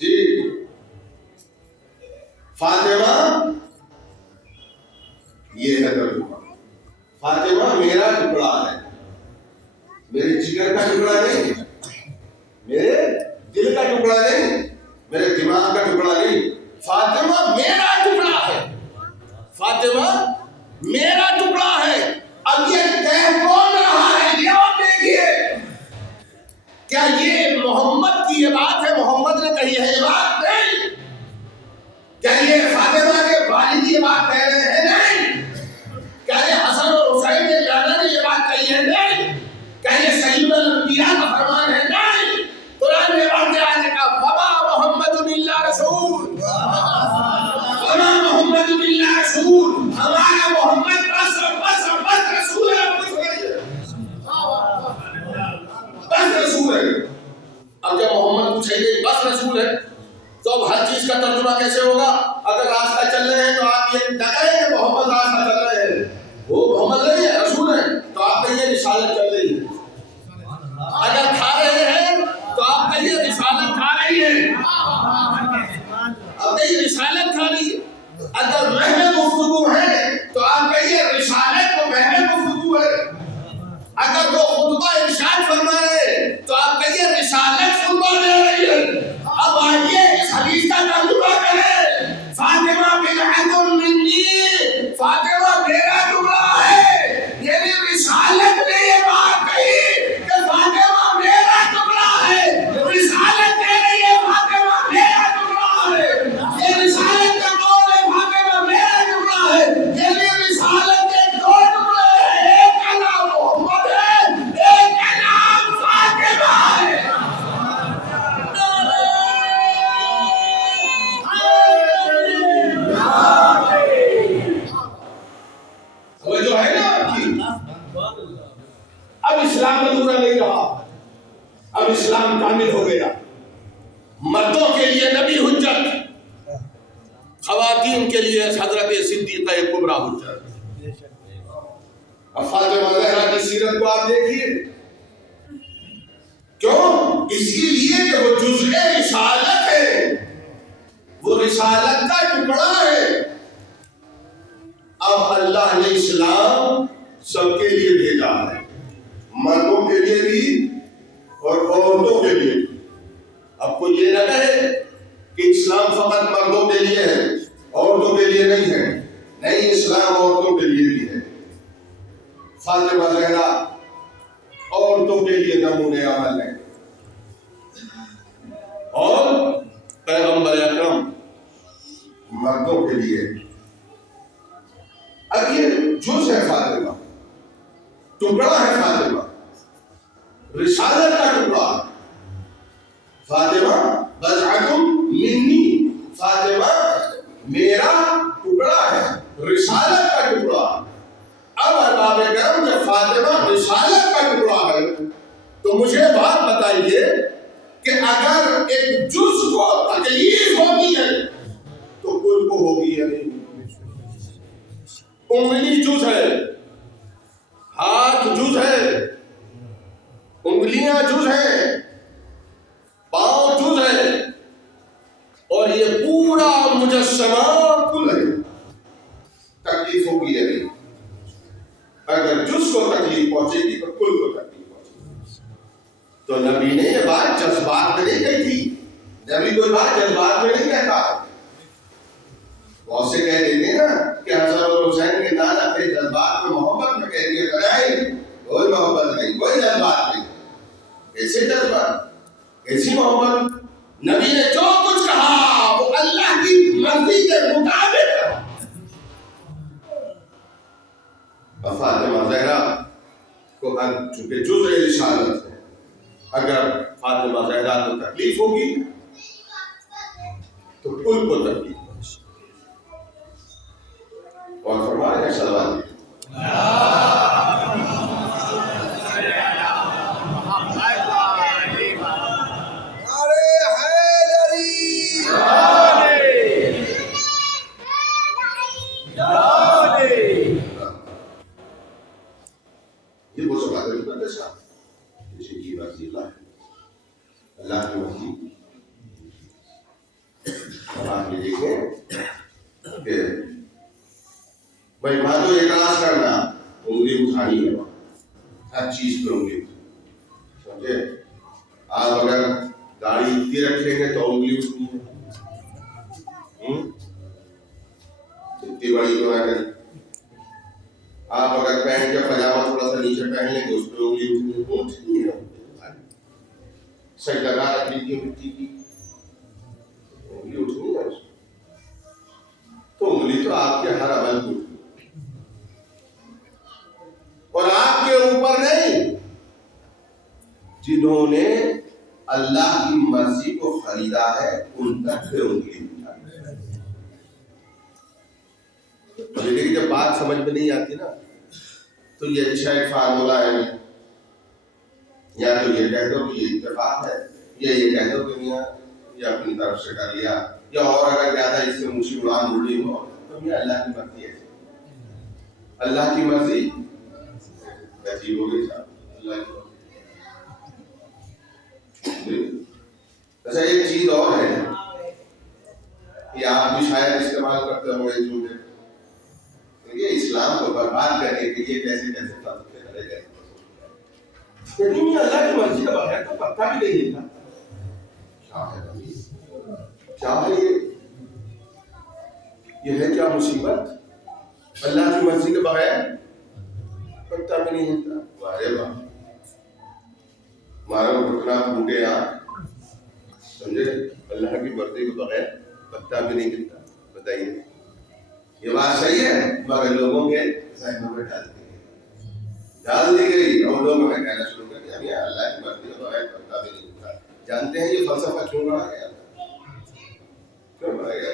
جی. فاطمہ یہ ہے ترجمہ. فاطمہ میرا ٹکڑا ہے، میرے جگر کا ٹکڑا نہیں، میرے دل کا ٹکڑا نہیں، میرے دماغ کا ٹکڑا نہیں. فاطمہ میرا ٹکڑا ہے، فاطمہ میرا ٹکڑا ہے. اب یہ کہہ کون رہا ہے؟ یہ آپ دیکھیے. کیا یہ محمد کی یہ بات ہے؟ محمد نے کہی ہے یہ بات؟ نہیں. کیا یہ فاطمہ کے والد یہ بات کہہ رہے ہیں؟ نہیں. کیا یہ حسن اور حسین کے دادا نے یہ بات کہی ہے؟ نہیں. کیا یہ سید الانبیاء کا فرمان ہے؟ نہیں. قرآن میں واقع آنے کا وما محمد الا رسول، وما محمد الا رسول، ہمارا محمد بس رسول ہے. بس رسول ہے. اب جب محمد پوچھیں گے بس رسول ہے تو اب ہر چیز کا ترجمہ کیسے ہوگا؟ اگر راستہ چل رہے ہیں تو آپ یہ نہ کہیں کہ محمد راستہ چل رہے ہیں، وہ محمد نہیں ہے، رسول ہے، تو آپ کہیے رسالت چل رہی ہے. اگر کھا رہے ہیں تو آپ کہیے رسالت کھا رہی ہے، اب کہیے رسالت کھا رہی ہے. اگر محض گفتگو ہے تو آپ کہیے رسالت کو محض گفتگو ہے. اگر وہ خطبہ ارشاد فرما رہے تو آپ کہیے رسالت خطبہ دے رہی ہے. اب آئیے اس حدیث کا ترجمہ کریں. فاطمہ بضعۃ منی، فاطمہ میرا ٹکڑا ہے. یہ بھی رسالت نے یہ بات کہی کہ فاطمہ میرا ٹکڑا ہے. رسالت کہہ رہی ہے فاطمہ میرا ٹکڑا ہے. یہ رسالت کا قول ہے فاطمہ میرا ٹکڑا ہے. یہ بھی رسالت کے 2 ٹکڑے ہیں، ایک کا نام محمد ہے، ایک کا نام فاطمہ ہے. وہ جو ہے نا آپ کی، اب اسلام ادھورا نہیں رہا، اب اسلام کامل ہو گیا. مردوں کے لیے نبی حجت، خواتین کے لیے حضرت صدیقہ کبریٰ حجت. اب فاطمہ زہرا کی سیرت کو آپ دیکھیے. کیوں؟ اسی لیے کہ وہ جزء رسالت ہے، وہ رسالت کا ٹکڑا ہے. اب اللہ نے اسلام سب کے لیے بھیجا ہے، مردوں کے لیے بھی اور عورتوں کے لیے بھی. اب کوئی یہ نہ کہے کہ اسلام فقط مردوں کے لیے ہے، عورتوں کے لیے نہیں ہے. نہیں، اسلام عورتوں کے لیے بھی ہے. فاطمہ زہرا عورتوں کے لیے نمونے عمل ہے، اور پیغمبر اکرم مردوں کے لیے. اب یہ جز ہے فاطمہ، ٹکڑا ہے فاطمہ، رسالت کا ٹکڑا. فاطمہ بضعۃ منی، فاطمہ میرا ٹکڑا ہے، رسالت کا ٹکڑا. اب احباب کرام جب فاطمہ رسالت کا ٹکڑا ہے تو مجھے بات بتائیے کہ اگر ایک جز کو تکلیف ہوگی ہے تو کل کو ہوگی یا نہیں؟ انگلی جز ہے، ہاتھ جز ہے، انگلیاں جز ہیں، پاؤں جز ہے، اور یہ پورا مجسمہ کل ہے. نبی نے یہ بات جذبات میں نہیں کہی تھی. نبی کوئی بات جذبات میں نہیں کہتا. بہت سے کہہ دیتے ہیں نا کہ حسن اور حسین کے نام اپنے جذبات میں محبت میں کہہ دیا کرائے. کوئی محبت نہیں, کوئی جذبات نہیں. ایسے جذبات, ایسی محبت. نبی نے جو کچھ کہا وہ اللہ کی مرضی کے مطابق کہا. فاطمہ زہرا کو چونکہ جزء رسالت ہے, اگر فاطمہ زہرا کو تکلیف ہوگی تو کل کو تکلیف ہوگی. اور فرمایا ہے صلوات یہ وہ سب آدمی کرتے ساتھ جیسے کی مرضی اللہ ہے, اللہ کی مرضی. اب آپ یہ دیکھیں کہ بھائی وہاں تو اعتراض کرنا, انگلی اٹھانی ہے, ہر چیز پہ انگلی سمجھے. آپ اگر گاڑی اتنی رکھیں گے تو انگلی اٹھنی ہے, اتنی بڑی تو نہ کریں. آپ اگر پینٹ یا پجامہ تھوڑا سا نیچے پہن لیں گے اس پہ انگلی اٹھنی ہے. سجدہ گاہ رکھ لیجیے مٹی کی, انگلی اٹھنی ہے. تو انگلی تو آپ کے ہر عمل کو اور آپ کے اوپر نہیں. جنہوں نے اللہ کی مرضی کو خریدا ہے ان تک پہ انگلی اٹھانی. لیکن جب بات سمجھ میں نہیں آتی نا تو یہ اچھا ایک فارمولا ہے, یا تو یہ کہہ دو کہ یہ اتفاق ہے, یا یہ کہہ دو کہ میاں یہ اپنی طرف سے کر لیا, یا اور اگر زیادہ اس سے اونچی اڑان اڑی ہو تو یہ اللہ کی مرضی ہے. اللہ کی مرضی عجیب ہو گئی صاحب. اللہ کی اچھا ایک چیز اور ہے کہ آپ بھی شاید استعمال کرتے ہوں گے, جو یہ اسلام کو برباد کرنے کے لیے کیسے کیسے فلسفے کرے گئے. لیکن یہ اللہ کی مرضی کا بغیر تو پتہ بھی نہیں دیتا. کیا ہے یہ ہے کیا مصیبت. اللہ کی مرضی کے بغیر پتہ بھی نہیں ہلتا. وارے واہ, مارو گھٹنا پھوٹے آپ, سمجھے. اللہ کی مرضی کے بغیر پتہ بھی نہیں ہلتا. بتائیے یہ بات صحیح ہے مگر لوگوں کے ذہنوں میں ڈال دی گئی اور لوگ ہمیں کہنا شروع کر دیا کہ اللہ کی مرضی کے بغیر پتہ بھی نہیں ہلتا. جانتے ہیں یہ فلسفہ کیوں بڑھا گیا, کیوں بڑھا گیا؟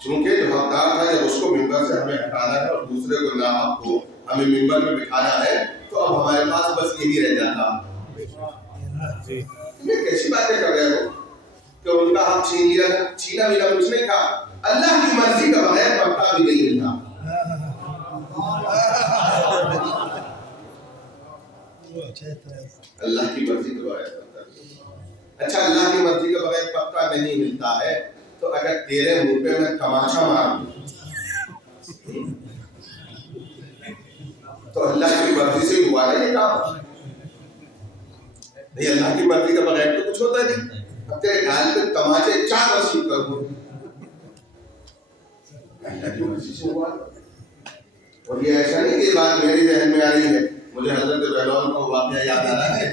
چونکہ جو حقدار تھا جب اس کو ممبر سے ہمیں ہٹانا ہے اور دوسرے کو ناحق کو ہمیں ممبر میں بٹھانا ہے تو اب ہمارے پاس بس یہی رہ جاتا. یہ کیسی باتیں کر رہے ہو کہ ان کا حق چھین لیا. چھینا میرا کچھ نہیں تھا. اللہ کی مرضی کا بغیر پتہ بھی نہیں ہلتا. اللہ کی مرضی کے بغیر پتہ نہیں. اچھا اللہ کی مرضی کے بغیر پتہ نہیں ملتا ہے تو اگر تیرے منہ پہ میں تماشا مار دوں تو اللہ کی مرضی سے ہوا ہے یہ کام. نہیں, اللہ کی مرضی کے بغیر تو کچھ ہوتا نہیں. اب تیرے گال پہ تماچے 4 نصیب کر دوں, اللہ کی مرضی سے ہوا. اور یہ ایسا نہیں کہ بات میری ذہن میں آ رہی ہے. مجھے حضرت بہلول کا واقعہ یاد آ رہا ہے.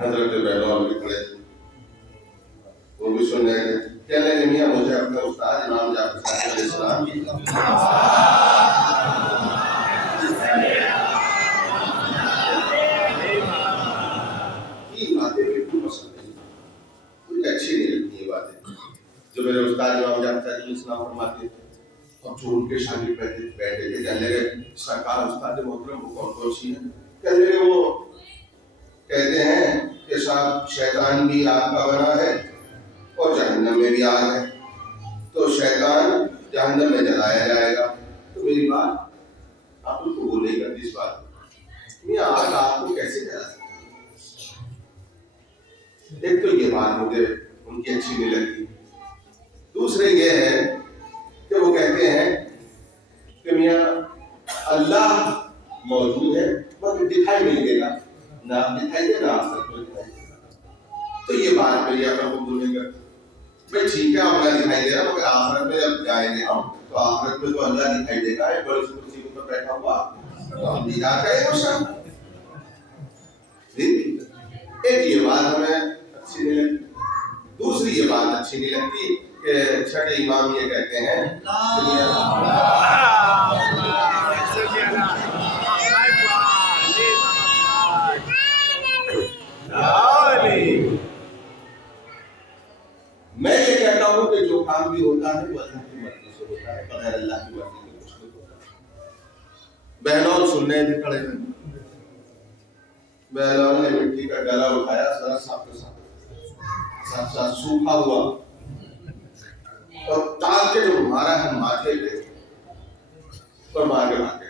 حضرت بہلول بھی کھڑے تھے, وہ بھی سننے گئے. کہنے لگے میاں مجھے اپنے استاد امام جعفر صادق علیہ السلام کی باتیں بالکل پسند نہیں, مجھے اچھی نہیں لگتی یہ باتیں جو میرے استاد امام جعفر صادق علیہ السلام فرماتے تھے. اب جو ان کے شاگرد بیٹھے تھے کہنے لگے سرکار استاد محترم وہ کون کون سی ہے. کہنے لگے وہ کہتے ہیں کہ صاحب شیطان بھی آگ کا بنا ہے اور جہنم میں بھی آگ ہے, تو شیطان جہنم میں جلایا جائے گا میری بات آپ تو بولے گا اس بات میں آگ آپ کو کیسے جلا سکتے؟ ایک تو یہ بات مجھے ان کی اچھی نہیں لگتی. دوسرے یہ ہے کہ وہ کہتے ہیں کہ میاں اللہ موجود ہے مگر دکھائی نہیں دے گا، نہ آپ دکھائی دے نہ آپ سب کو دکھائی دے گا. تو یہ بات میری آپ کو بولیں گا بھائی ٹھیک ہے اللہ دکھائی دے رہا مگر آخرت میں جب جائیں گے ہم تو آخرت میں تو اللہ دکھائی دے گا. ایک بڑی سی کرسی کے اوپر بیٹھا ہوا تو ہم دیدار کریں گے اس کا. ایک یہ بات ہمیں اچھی نہیں لگتی. دوسری یہ بات اچھی نہیں لگتی کہ چھٹے امام یہ کہتے ہیں میں یہ کہتا ہوں کہ جو کام بھی ہوتا ہے وہ اللہ کی مرضی سے ہوتا ہے، بغیر اللہ کی مرضی کے کچھ نہیں ہوتا. بہلول سننے تھے کھڑے ہیں، بہلول نے مٹی کا ڈلا اٹھایا ذرا صاف کے ساتھ ساتھ سوکھا ہوا اور تال کے جو مارا ہے ماتھے پہ اور مار کے بھاگے.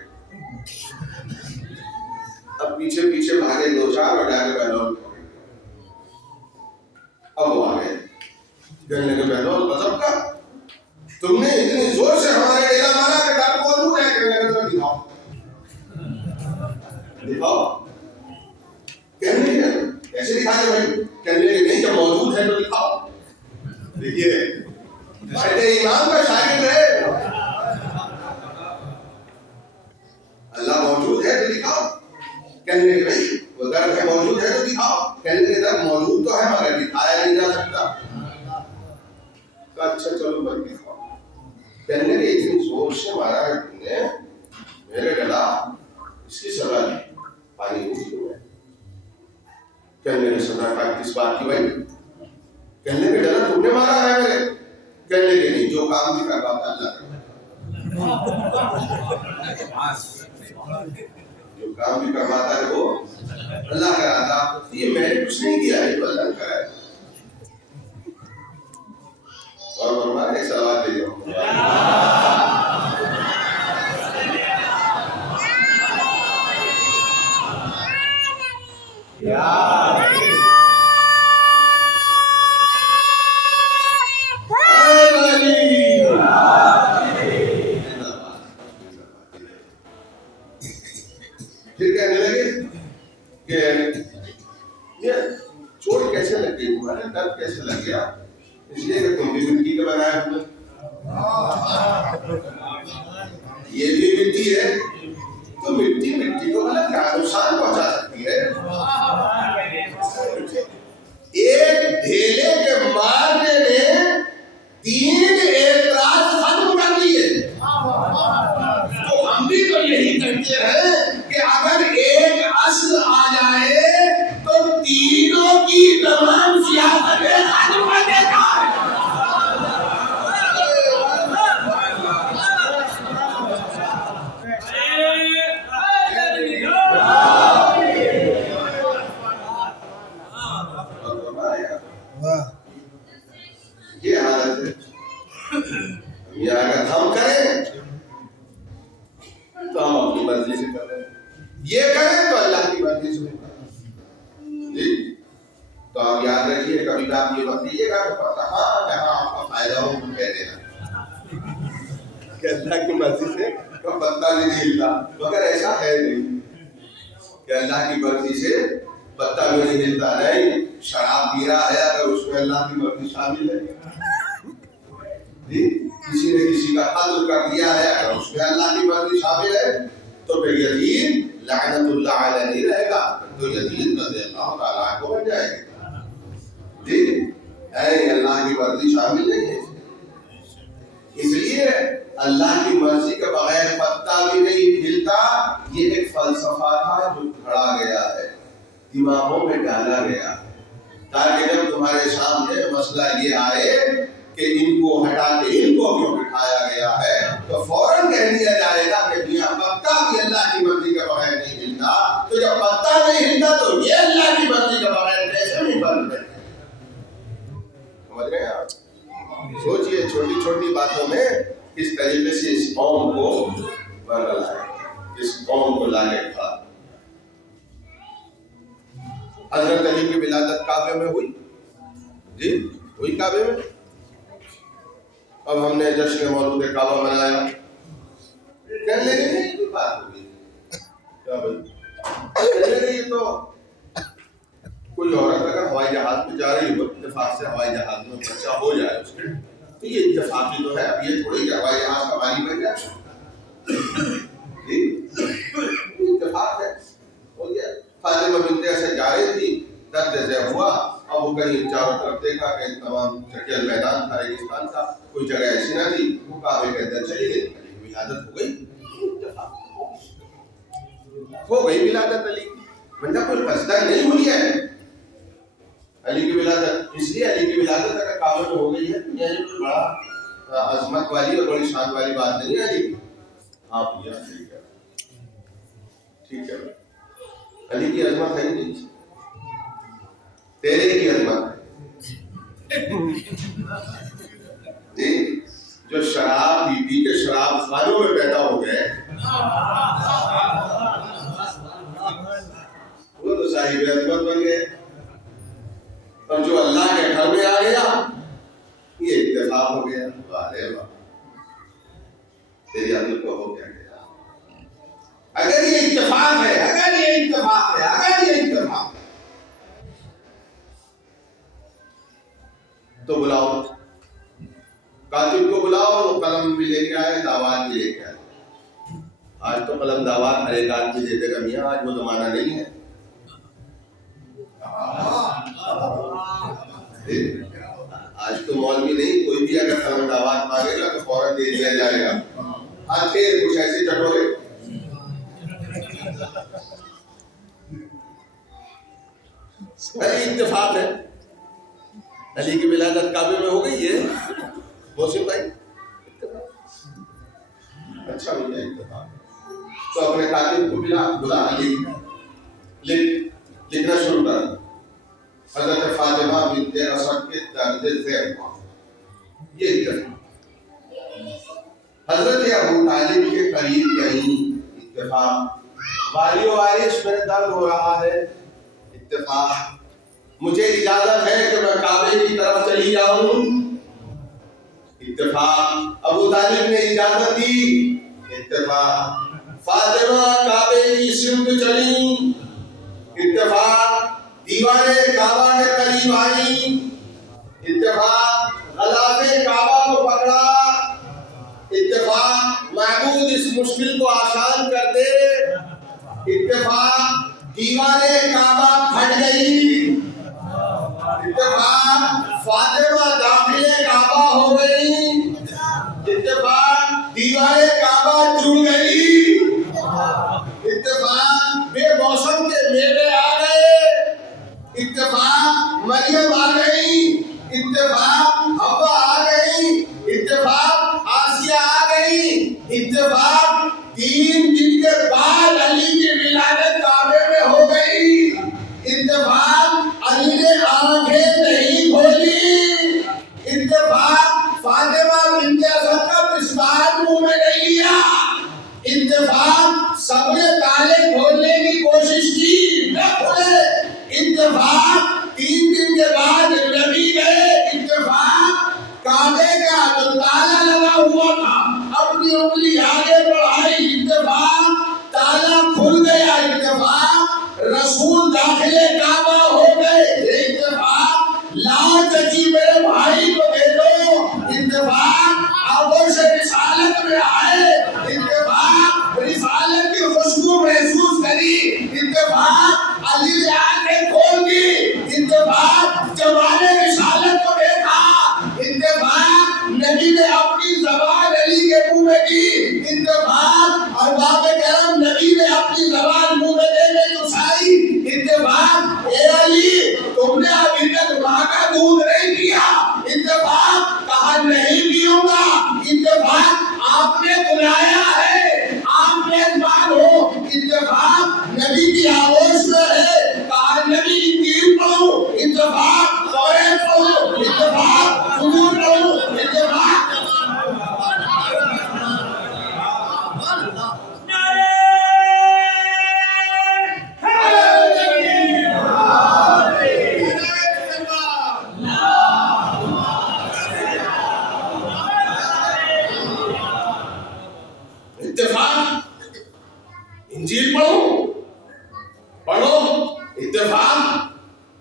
اب پیچھے پیچھے بھاگے دو چار اور ڈالے بہلول اب وہ آگئے کہنے کے بہلول غضب کا تم نے اتنی زور سے ہمارے ڈیلا مارا کہ ڈاک موجود ہے. کہنے لگے دکھاؤ دکھاؤ. کہنے لگے کیسے دکھاتے بھائی؟ کہنے لگے نہیں جب موجود ہے تو دکھاؤ. دیکھیے امام کا شاگرد ہے، اللہ موجود ہے تو دکھاؤ. کہنے لگے بھائی وہ درد ہے موجود ہے تو دکھاؤ. کہنے لگے درد موجود تو ہے مگر دکھایا نہیں جا سکتا. اچھا چلو بھائی دکھاؤ. کہنے لگے اتنی زور سے مارا ہے تم نے میرے گلا اس کی سزا دی پانی ہوئی ہے. کہنے لگے سزا کا کس بات کی بھائی؟ کہنے لگے گلا تم نے مارا ہے میرے. کہنے لگے نہیں جو کام بھی کرواتا اللہ کرواتا، جو کام بھی کرواتا ہے وہ اللہ کراتا. یہ میں نے کچھ نہیں کیا ہے تو اللہ کرایا. اور فرمایا ایک صلوات دے دو پھر کہنے لگے کہ یہ چوٹ کیسے لگ گئی تمہارے، درد کیسے لگ گیا؟ اس لیے کہ تم بھی مٹی کے بنائے ہوئے، یہ بھی مٹی ہے تو مٹی کو غلط کیا نقصان پہنچا سکتی ہے. ایک ڈھیلے کے مارنے نے 3 اعتراض ختم کر دیے. تو ہم بھی تو یہی کہتے ہیں کہ اگر ایک اصل آ جائے تو تینوں کی تمام سیاستیں ختم کر دیتا ہے. یہ حالت ہے. یہ اگر ہم کریں تو ہم اپنی مرضی سے کر رہے ہیں، یہ کریں تو اللہ کی مرضی سے کر رہے ہیں. جی تو آپ یاد رکھیے کبھی آپ یہ بتائیے گا کہ ہاں جہاں آپ کا فائدہ ہو تو کہہ دینا کہ اللہ کی مرضی سے کوئی پتا نہیں ہلتا. مگر ایسا ہے نہیں کہ اللہ کی مرضی سے پتا بھی نہیں ہلتا. نہیں، شراب پی رہا ہے اگر اس میں اللہ کی مرضی شامل ہے، جی کسی نے کسی کا قتل کر دیا ہے اگر اس میں اللہ کی مرضی شامل ہے تو پھر یزید لعنت اللہ علیہ نہیں رہے گا، تو یزید رضی اللہ تعالیٰ کو بن جائے گا. جی اللہ کی مرضی شامل نہیں ہے. اس لیے اللہ کی مرضی کے بغیر پتا بھی نہیں ہلتا. یہ ایک فلسفہ تھا جو کھڑا گیا ہے، دماغوں میں ڈالا گیا ہے، تاکہ جب تمہارے سامنے مسئلہ یہ آئے کہ ان کو ہٹا کے ان کو کیوں بٹھایا گیا ہے تو فوراً کہہ دیا جائے گا کہ میاں پتا بھی اللہ کی مرضی کے بغیر نہیں ہلتا. تو جب پتا نہیں ہلتا تو یہ اللہ کی مرضی کے بغیر کیسے نہیں بن رہے؟ سمجھ رہے ہیں آپ؟ سوچئے چھوٹی چھوٹی باتوں میں کس طریقے سے اس قوم کو حضرت علی کی ولادت کعبے میں ہوئی، جی ہوئی کعبے میں. اب ہم نے جشن مولود کعبہ منایا، کہنے لگے نہیں کوئی بات ہوگی کیا بھائی، کہنے لگے یہ تو کوئی عورت اگر ہوائی جہاز میں جا رہی ہو اتفاق سے ہوائی جہاز میں بچہ ہو جائے اس کے تو یہ اتفاقی تو ہے، اب یہ تھوڑی کہ ہوائی جہاز کا مالک بن جائے، اتفاق ہے ہو گیا. فاطمہ بنت اسد جا رہی تھی، درد ذیل ہوا، اب وہ کہیں چاروں طرف دیکھا کہ تمام چٹیل میدان تھا، ریگستان تھا، کوئی جگہ ایسی نہ تھی، وہ کعبے کے اندر چلی گئی، ولادت ہو گئی. ہو گئی ولادت علی کی، ورنہ کوئی قصدہ نہیں ہوئی ہے علی کی ولادت. اس لیے علی کی ولادت اگر کعبے میں ہو گئی ہے تو یہ کوئی بڑا عظمت والی اور بڑی شان والی بات نہیں ہے علی کی. آپ یہ ٹھیک ہے علی کی عظمت ہے نہیں، تیرے کی عظمت ہے. جو شراب پی پی کے شراب خانوں میں پیدا ہو گئے وہ تو صاحب عظمت بن گئے، اور جو اللہ کے گھر میں آ گیا یہ اتفاق ہو گیا. ارے واہ تیری عظمت کو ہو کیا گیا. اگر یہ اتفاق ہے، اگر یہ اتفاق ہے، اگر یہ اتفاق ہے تو بلاؤ کاتب کو، بلاؤ قلم بھی لے کے آئے، دعوات بھی لے کے آئے. آج تو قلم دعوات ہر ایک آدمی دیتے گا میاں، آج وہ زمانہ نہیں ہے. آج تو مولوی نہیں، کوئی بھی اگر قلم دعوات مانگے گا تو فوراً دے دیا جائے گا. آج پھر کچھ ایسے چٹورے اتفاق ہے علی کی ولادت کعبے میں ہو گئی ہے. محسن بھائی اچھا ہو گیا اتفاق. تو اپنے کاتب کو بلا لکھنا شروع کر. حضرت فاطمہ بنت اسد کے درد ذیل یہ اتفاق. حضرت ابو طالب کے قریب کہیں اتفاق. والی و وارث میرے درد ہو رہا ہے اتفاق. مجھے اجازت ہے کہ میں کعبے کی طرف چلی جاؤں اتفاق. ابو طالب نے اجازت دی اتفاق. فاطمہ کعبے کی سمت چلی اتفاق. دیوارے کعبہ کے قریب آئی اتفاق. غلاف کعبہ کو پکڑا اتفاق. معبود اس مشکل کو آسان کر دے اتفاق. دیوارے کعبہ پھٹ گئی اتفاق. فاطمہ داخل کعبہ ہو گئی اتفاق. دیوارے کعبہ جڑ گئی اتفاق. بے موسم کے میوے آ گئے اتفاق. مریم آ گئی اتفاق. حوا آ گئی اتفاق. آسیہ آ گئی اتفاق. 3 دن کے بعد علی کی ولادت کعبے میں ہو گئی اتفاق. علی نے آنکھیں نہیں کھولی اتفاق. فاطمہ بنت اسد کا پستان منہ میں نہیں لیا اتفاق. سب نے تالے کھولنے کی کوشش کی نہ کھلے اتفاق. 3 دن کے بعد نبی گئے اتفاق. کعبے کا جو تالا لگا ہوا تھا اپنی انگلی آگے بڑھائی اتفاق. تالا کھل گیا اتفاق. رسول داخلے کعبہ ہو گئے اتفاق. لا چچی میرے بھائی کو دے دو اتفاق. آنکھوں سے رسالت میں آئے اتفاق. رسالت کی خوشبو محسوس کری اتفاق. علی نے آنکھیں کھول دی اتفاق. جمال رسالت کو دیکھا اتفاق. نبی نے اپنی زبان علی کے منہ میں دی اتفاق. اور باپ کرم نبی نے اپنی زبان منہ میں دے کے چسائی اتفاق. اے علی تم نے ابھی تک ماں کا دودھ نہیں پیا اتفاق. کہا نہیں پیوں گا اتفاق. آپ نے بلایا ہے آپ میزبان ہو اتفاق. نبی کی آغوش میں ہے. کہا نبی تیر پڑھو اتفاق. سورہ پڑھو اتفاق. حضور پڑھو اتفاق.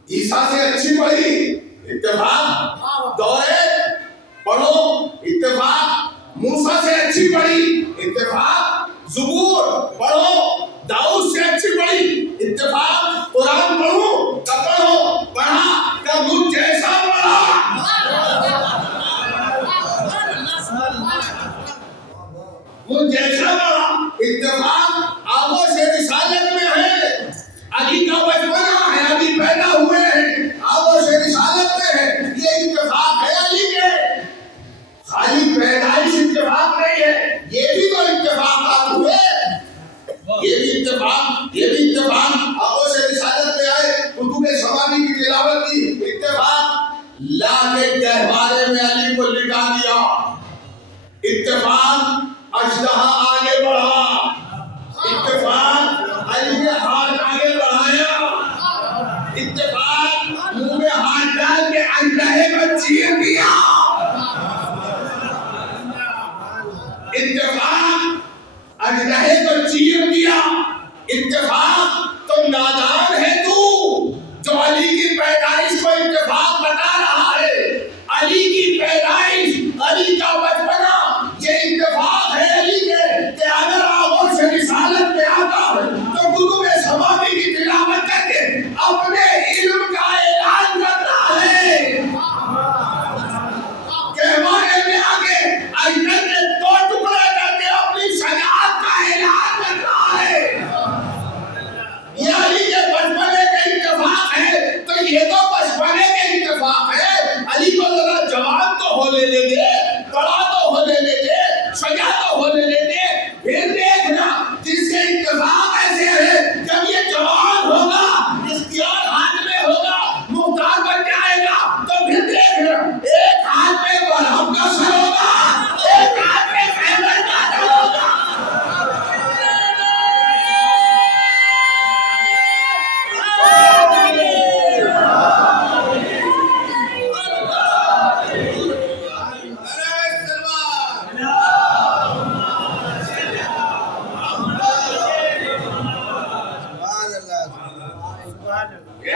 عیسیٰ سے اچھی پڑھی، اتفاق. دورے پڑھو، اتفاق. موسیٰ سے اچھی پڑھی، اتفاق. زبور پڑھو، داؤد سے اچھی پڑھی، اتفاق. قرآن پڑھو، پڑھا کہ مجھ جیسا پڑھا. مجھ جیسا پڑھا، اتفاق. آغوش رسالت میں ہے، علی کا بچپنا ہے، ابھی پیدا ہوئے ہیں، آغوش رسالت میں ہے. یہ اتفاق ہے علی کے. خالی پیدائش اتفاق نہیں ہے، یہ بھی تو اتفاقات ہوئے. یہ بھی اتفاق. آغوش رسالت میں آئے، کتب سماوی کی تلاوت کی، اتفاق. لا کے گہوارے میں علی کو لٹا دیا، اتفاق. اژدہا آگے بڑھا، اتفاق. علی نے ہاتھ آگے بڑھایا، اتفاق. منہ میں ہاتھ ڈال کے اژدہے کو چیر دیا، اتفاق. اژدہے کو چیر دیا، اتفاق. تو نادان ہے تو جو علی کی پیدائش کو اتفاق بتا رہا ہے. علی کی پیدائش، علی کا بچپنا، یہ اتفاق ہے علی کے. کہ اگر آغوش رسالت میں آتا ہے تو کتب سماوی کی تلاوت کر کے اپنے علم کا اعلان کرتا ہے. کہوانے میں آگے اجدر کے دو ٹکڑے کر کے اپنی شجاعت کا اعلان کرتا ہے. یہ علی کے بچپنے کے اتفاق ہے. تو یہ تو بچپنے کے اتفاق ہے. علی کو ذرا جوان تو ہونے دے دے، بڑا تو ہونے دے دے، سجا تو ہونے دے دے. پھر دیکھنا جس کے اتفاق ایسے ہے، جب یہ جوان ہوگا، اختیار ہاتھ میں ہوگا، مختار بن جائے گا، تو پھر دیکھنا ایک ہاتھ میں برہم کا سر ہوگا، ایک ہاتھ میں خیبر کا سر ہوگا.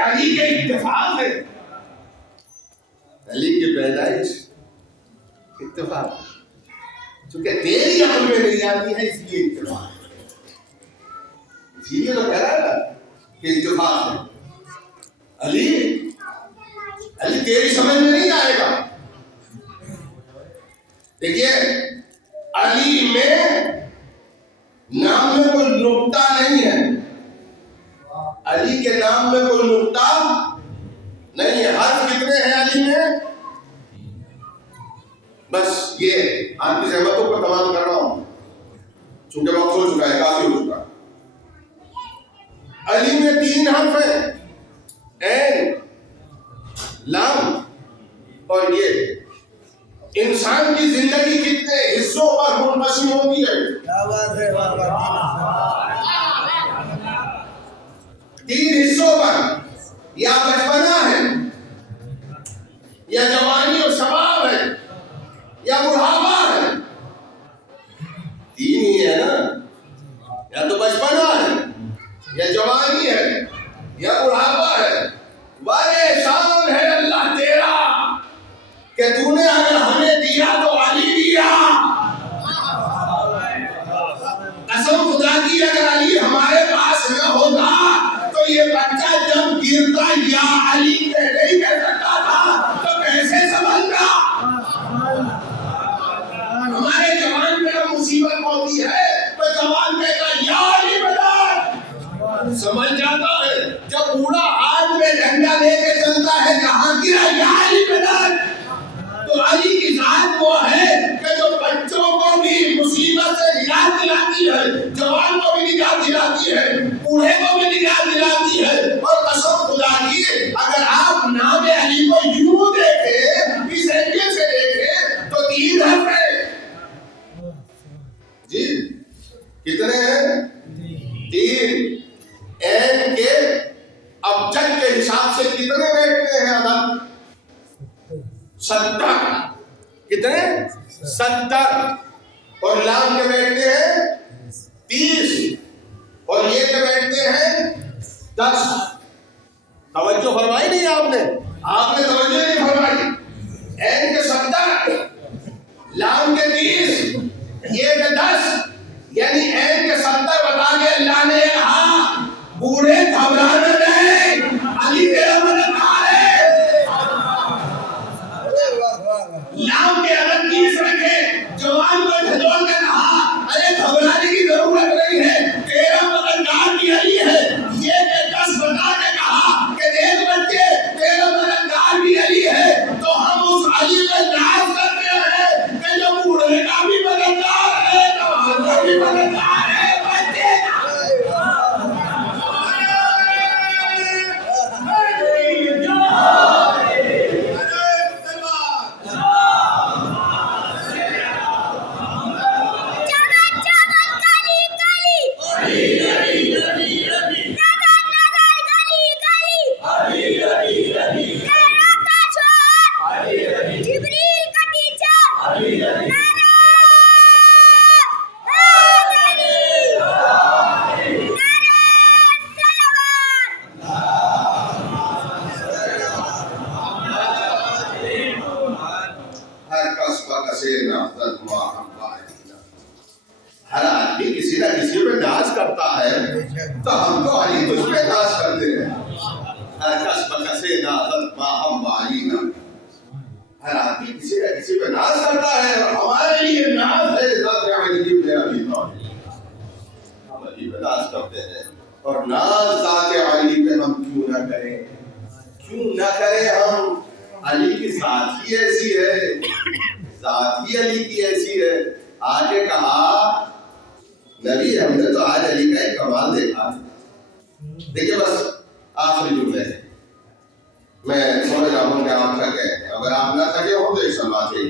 علی کے اتفاق ہے. علی کی پیدائش اتفاق. چونکہ تیری عقل میں نہیں آتی ہے، اس لیے اتفاق. اسی لیے تو کہہ رہا ہے نا کہ اتفاق ہے. علی تیری سمجھ میں نہیں آئے گا. دیکھیے، علی میں نام میں کوئی نقطہ نہیں ہے. علی کے نام میں کوئی نقطہ نہیں ہے. حرف کتنے ہیں علی میں؟ بس یہ آپ کی زحمتوں کو تمام کر رہا ہوں، چونکہ وقت ہو چکا ہے، کافی ہو چکا. علی میں 3 حرف ہیں، عین، لام اور یہ. انسان کی زندگی کتنے حصوں پر منقسم ہوتی ہے؟ 3 حصوں پر. یا بچپنا ہے، یا جوانی اور شباب ہے، یا بڑھاپا ہے. 3 ہی ہے نا. یا تو بچپنا ہے، یا جوانی ہے، یا بڑھاپا ہے. بڑے احسان ہے اللہ تیرا کہ تو نے اگر ہمیں دیا تو علی دیا. قسم خدا کی اگر علی ہمارے پاس نہ ہوتا تو یہ بچہ جب گرتا یا علی کے نہیں کہہ سکتا تھا تو کیسے سنبھلتا. ہمارے جوان پہ مصیبت ہوتی ہے تو جوان پہ کا یا علی بدر سمجھ جاتا ہے. جب بوڑھا ہاتھ میں ڈنڈا لے کے چلتا ہے جہاں گرا یا علی بدر. تو علی کی ذات وہ ہے کہ جو بچوں کو بھی مصیبت سے نجات دلاتی ہے، جوان کو بھی نجات دلاتی ہے، بوڑھے کو بھی نجات دلاتی ہے. اور قسم خدا کی اگر آپ نام علی کو یوں دیکھیں، اس اینگل سے دیکھیں تو 3 حرف ہے. جی کتنے ہیں؟ 3. عین کے ابجد کے حساب سے کتنے بیٹھتے ہیں عدد؟ 70. کتنے؟ 70. اور لام کے بیٹھتے ہیں 30. اور یہ کے بیٹھتے ہیں 10. توجہ فرمائی نہیں آپ نے توجہ نہیں فرمائی. این کے 70 لام کے 30 یہ کے 10 یعنی این کے 70 بتا کے اللہ نے کہا بوڑھے گھبرانا نہیں, علی تیرا مددگار ہے. لام کے اگر 30 رکھے جوان کو جھجول کے کہا ارے گھبرانے کی ضرورت نہیں ہے, تیرا مددگار بھی علی ہے. یہ کہ 10 بتا کے کہا کہ دیکھ بچے تیرا مددگار بھی علی ہے, تو ہم اس علی پہ ناز کرتے ہیں کہ جو بوڑھے کا بھی مددگار ہے, جوان کا بھی مددگار ہے. بچے ہر آدمی کسی نہ کسی پہ ناز کرتا ہے, تو ہم تو علی تجھ پہ ناز کرتے ہیں. ہر کس بکسے نازت باہم بالینا, ہر آدمی کسی نہ کسی پہ ناز کرتا ہے, اور ہمارے لیے ناز ہے ذات علی ابن ابی طالب. ہم علی پہ ناز کرتے ہیں, اور ناز ذات علی پہ ہم کیوں نہ کریں, کیوں نہ کریں. ہم علی کی ذات ہی ایسی ہے, ذات ہی علی کی ایسی ہے. آگے کہا نبی ہم نے تو آج علی کا ایک کمال دیکھا. دیکھیں بس آخری جملے ہے, میں سمجھ رہا ہوں کہ آپ تھکے ہیں, اگر آپ نہ تھکے ہو تو ایک سلوات ہے.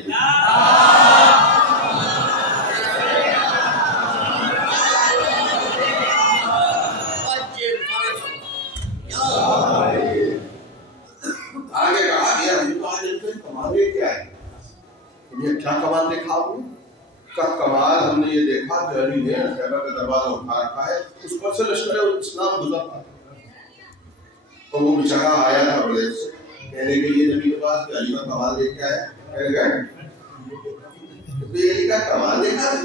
آگے کہا گیا ہم تو آج علی کا کمال کیا ہے. یہ کیا کمال دیکھا آپ نے؟ کا کمال ہم نے یہ دیکھا کہ علی نے خیبر کا دروازہ اٹھا رکھا ہے, اس پر سے لشکر اسلام گزر تھا, تو وہ بیچارہ آیا تھا پردیش سے کہنے کے لیے نبی کے پاس کہ علی کا کمال دیکھ کیا ہے. کہنے گئے علی کا کمال دیکھا تھا.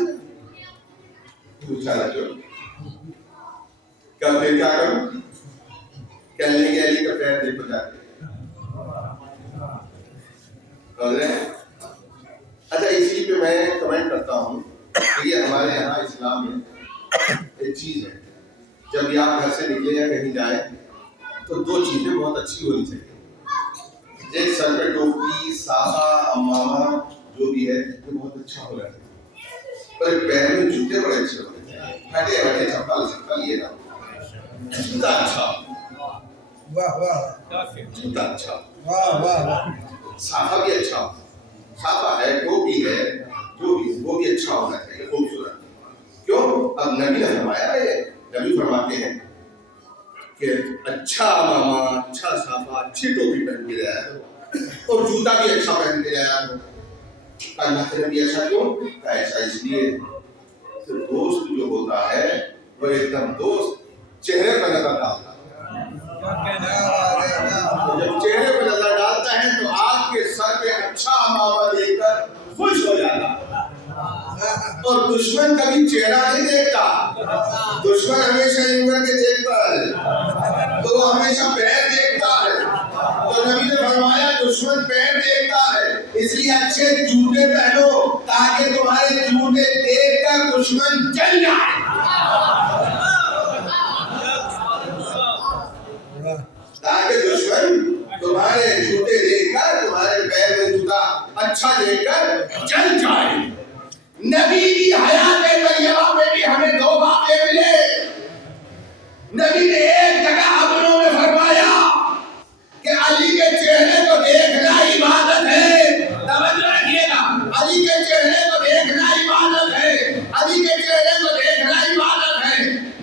پوچھا کیوں, کب پھر کیا کروں, کہنے کہ علی کا پیر دیکھ بجا کے. اچھا اسی پہ میں کمنٹ کرتا ہوں کہ یہ ہمارے یہاں اسلام میں ایک چیز ہے, جب بھی آپ گھر سے نکلے یا کہیں جائیں تو 2 چیزیں بہت اچھی ہونی چاہیے. ایک سر پہ ٹوپی, سابا, امامہ جو بھی ہے یہ بہت اچھا ہونا چاہیے, اور پیر میں جوتے بڑے اچھے ہونے چاہیے. پھٹے بھٹے چپل یہ نہ, جوتا اچھا, جوتا اچھا, صافہ بھی اچھا, صافہ ہے ٹوپی ہے جو بھی وہ بھی اچھا ہونا چاہیے, خوبصورت. کیوں؟ اب نبی نے فرمایا ہے, نبی فرماتے ہیں کہ اچھا امامہ, اچھا صافہ, اچھی ٹوپی پہن کے جایا اور جوتا بھی اچھا پہن کے جایا. اللہ کے نبی ایسا کیوں؟ ایسا اس لیے دوست جو ہوتا ہے وہ ایک دم دوست چہرے پر نظر ڈالتا ہے. جب چہرے پر نظر ڈالتا ہے تو آپ کے سر پہ اچھا امامہ دیکھ کر خوش ہو جاتا ہے. اور دشمن کبھی چہرہ نہیں دیکھتا, دشمن ہمیشہ یوں کر کے دیکھتا ہے, تو وہ ہمیشہ پیر دیکھتا ہے. تو نبی نے فرمایا دشمن پیر دیکھتا ہے, اس لیے اچھے جوتے پہنو تاکہ تمہارے جوتے دیکھ کر دشمن جل جائے, تاکہ دشمن تمہارے جوتے دیکھ کر, تمہارے پیر میں جوتا اچھا دیکھ کر جل جائے. نبی کی حیات طیبہ میں بھی ہمیں 2 واقعے ملے. نبی نے ایک جگہ اپنوں میں فرمایا کہ علی کے چہرے کو دیکھنا عبادت ہے. توجہ رکھیے گا, علی کے چہرے کو دیکھنا عبادت ہے, علی کے چہرے کو دیکھنا عبادت ہے.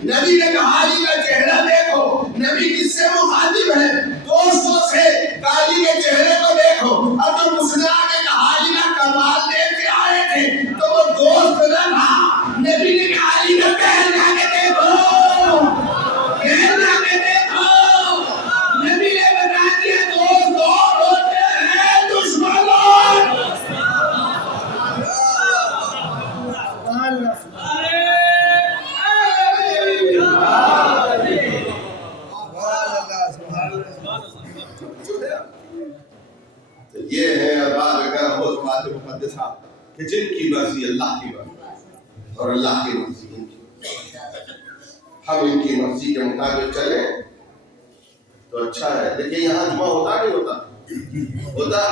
نبی نے کہا علی کا چہرہ دیکھو. نبی کس سے مخاطب ہے؟ دوستوں سے. علی کے چہرے کو دیکھو. اب تو مسلمان کے کہا علی کا کمال دیکھ کے آئے تھے تو وہ دوست نہ تھا. نبی نے کہا علی کا پیر لا کے دیکھو. جو ہے تو یہ ہے ارباب کرم و ذوات مقدسہ کہ جن کی مرضی اللہ کی مرضی اور اللہ کی مرضی ان کی، ہم ان کی مرضی کے مطابق چلیں تو اچھا ہے. لیکن یہاں جمعہ ہوتا نہیں ہوتا؟ ہوتا.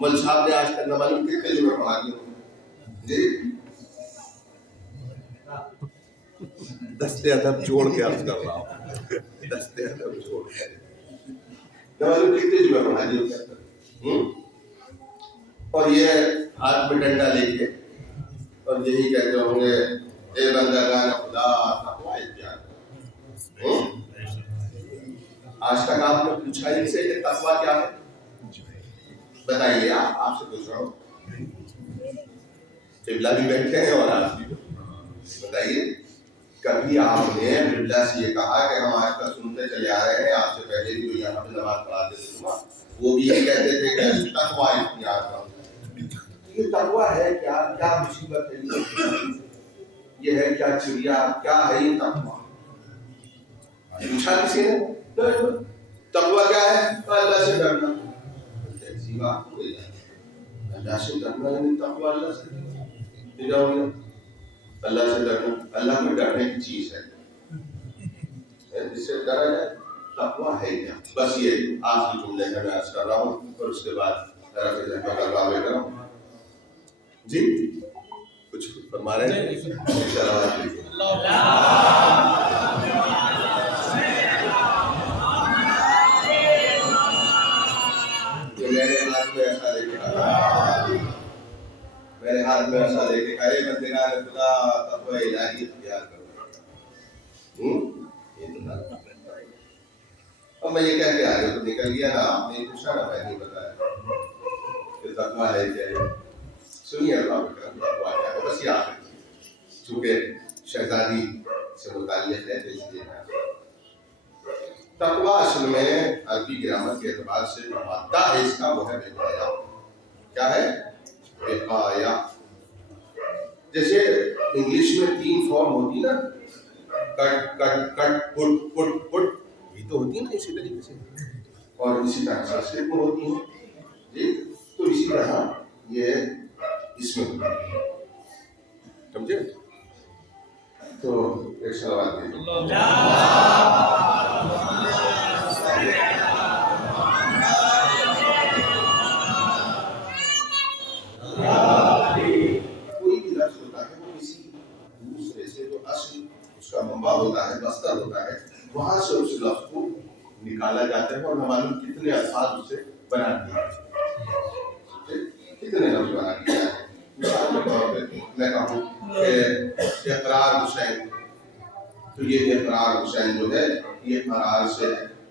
مل صاحب نے آج تک نہ معلوم کتنے جمعے پڑھا دیے جی. دستے ادب جوڑ کے عرض کر رہا ہوں، دستے ادب جوڑ کے نہ معلوم کتنے جمعے پڑھا دیے. اور یہ ہاتھ میں ڈنڈا لے کے اور یہی کہتے ہوں گے اے بندگان خدا تقوی اختیار کرو. آج تک آپ نے پوچھا ہی سے کہ تقوی کیا ہے؟ بتائیے. آپ سے پوچھ رہا ہوں، قبلہ بھی بیٹھے ہیں اور آپ بھی بتائیے. کبھی آپ نے قبلہ سے یہ کہا کہ ہم آج تک سنتے چلے آ رہے ہیں، آپ سے پہلے بھی جو یہاں پہ نماز پڑھاتے تھے وہ بھی یہ کہتے تھے کہ تقوی اختیار کرو. یہ تقوی ہے کیا؟ کیا مصیبت ہے یہ ہے کیا چڑیا؟ کیا ہے یہ تقوی؟ پوچھا کسی نے تقوی کیا ہے؟ اللہ سے ڈرنا. ایسی بات ہو گئی، اللہ سے ڈرنا یعنی تقوی اللہ سے ڈرنا. اللہ سے ڈرنا اللہ کو ڈرنے کی چیز ہے جس سے ڈرا جائے. تقوی ہے کیا؟ بس یہ آخری جملے کا میں عرض کر رہا ہوں اور اس کے بعد کروں جی. کچھ فرما رہے ہیں؟ میرے ہاتھ میں ایسا لے کے میرے ہاتھ میں ایسا لے کے کہے بندگان خدا تقوی الہی اختیار کرو. اب میں یہ کہہ کے آگے تو نکل گیا نا. آپ نے پوچھا نا، میں نہیں بتایا کہ تقوی ہے کیا. سنیے اللہ کرم تقوی کیا ہے. بس یہ آخر چونکہ شہزادی سے متعلق ہے اس لیے تقوی اصل میں عربی گرامر کے اعتبار سے مادہ ہے اس کا وہ ہے وقایا. کیا ہے؟ وقایا. جیسے انگلش میں 3 فارم ہوتی نا، کٹ کٹ کٹ پٹ پٹ پٹ، یہ تو ہوتی ہے نا اسی طریقے سے. اور اسی طرح سنسکرت میں ہوتی ہے جی. تو اسی طرح یہ اس میں ہوتا ہے. سمجھے؟ تو ایک سوال دیجیے. کوئی بھی لفظ ہوتا ہے وہ کسی دوسرے سے جو اصل اس کا منبع ہوتا ہے، مصدر ہوتا ہے، وہاں سے اس لفظ کو نکالا جاتا ہے اور نہ معلوم کتنے الفاظ اسے بنا دیا جاتے ہیں. کتنے لفظ بنا دیا ہے. مثال کے طور پہ میں کہوں کہ اقرار حسین، تو یہ اقرار حسین جو ہے یہ قرار سے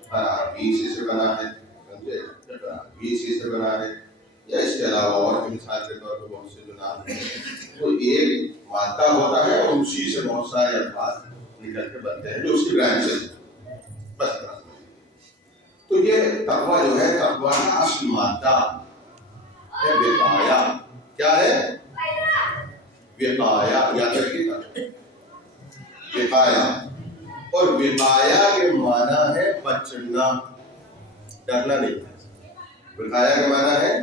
قرار بھی سے بنا ہے، سمجھے؟ اقرار بھی سے بنا ہے. یا اس کے علاوہ اور مثال کے طور پر بہت سے جو نام ہیں وہ ایک مادہ ہوتا ہے اور اسی سے بہت سارے الفاظ نکل کے بنتے ہیں جو اس کی برانچ سے بس. تو یہ تقوی جو ہے، تقوی کا اصل مادہ ہے وقایا. کیا ہے؟ وقایا. یاد رکھیے وقایا. اور وقایا کے معنی ہے بچنا، ڈرنا نہیں. وقایا کے معنی ہے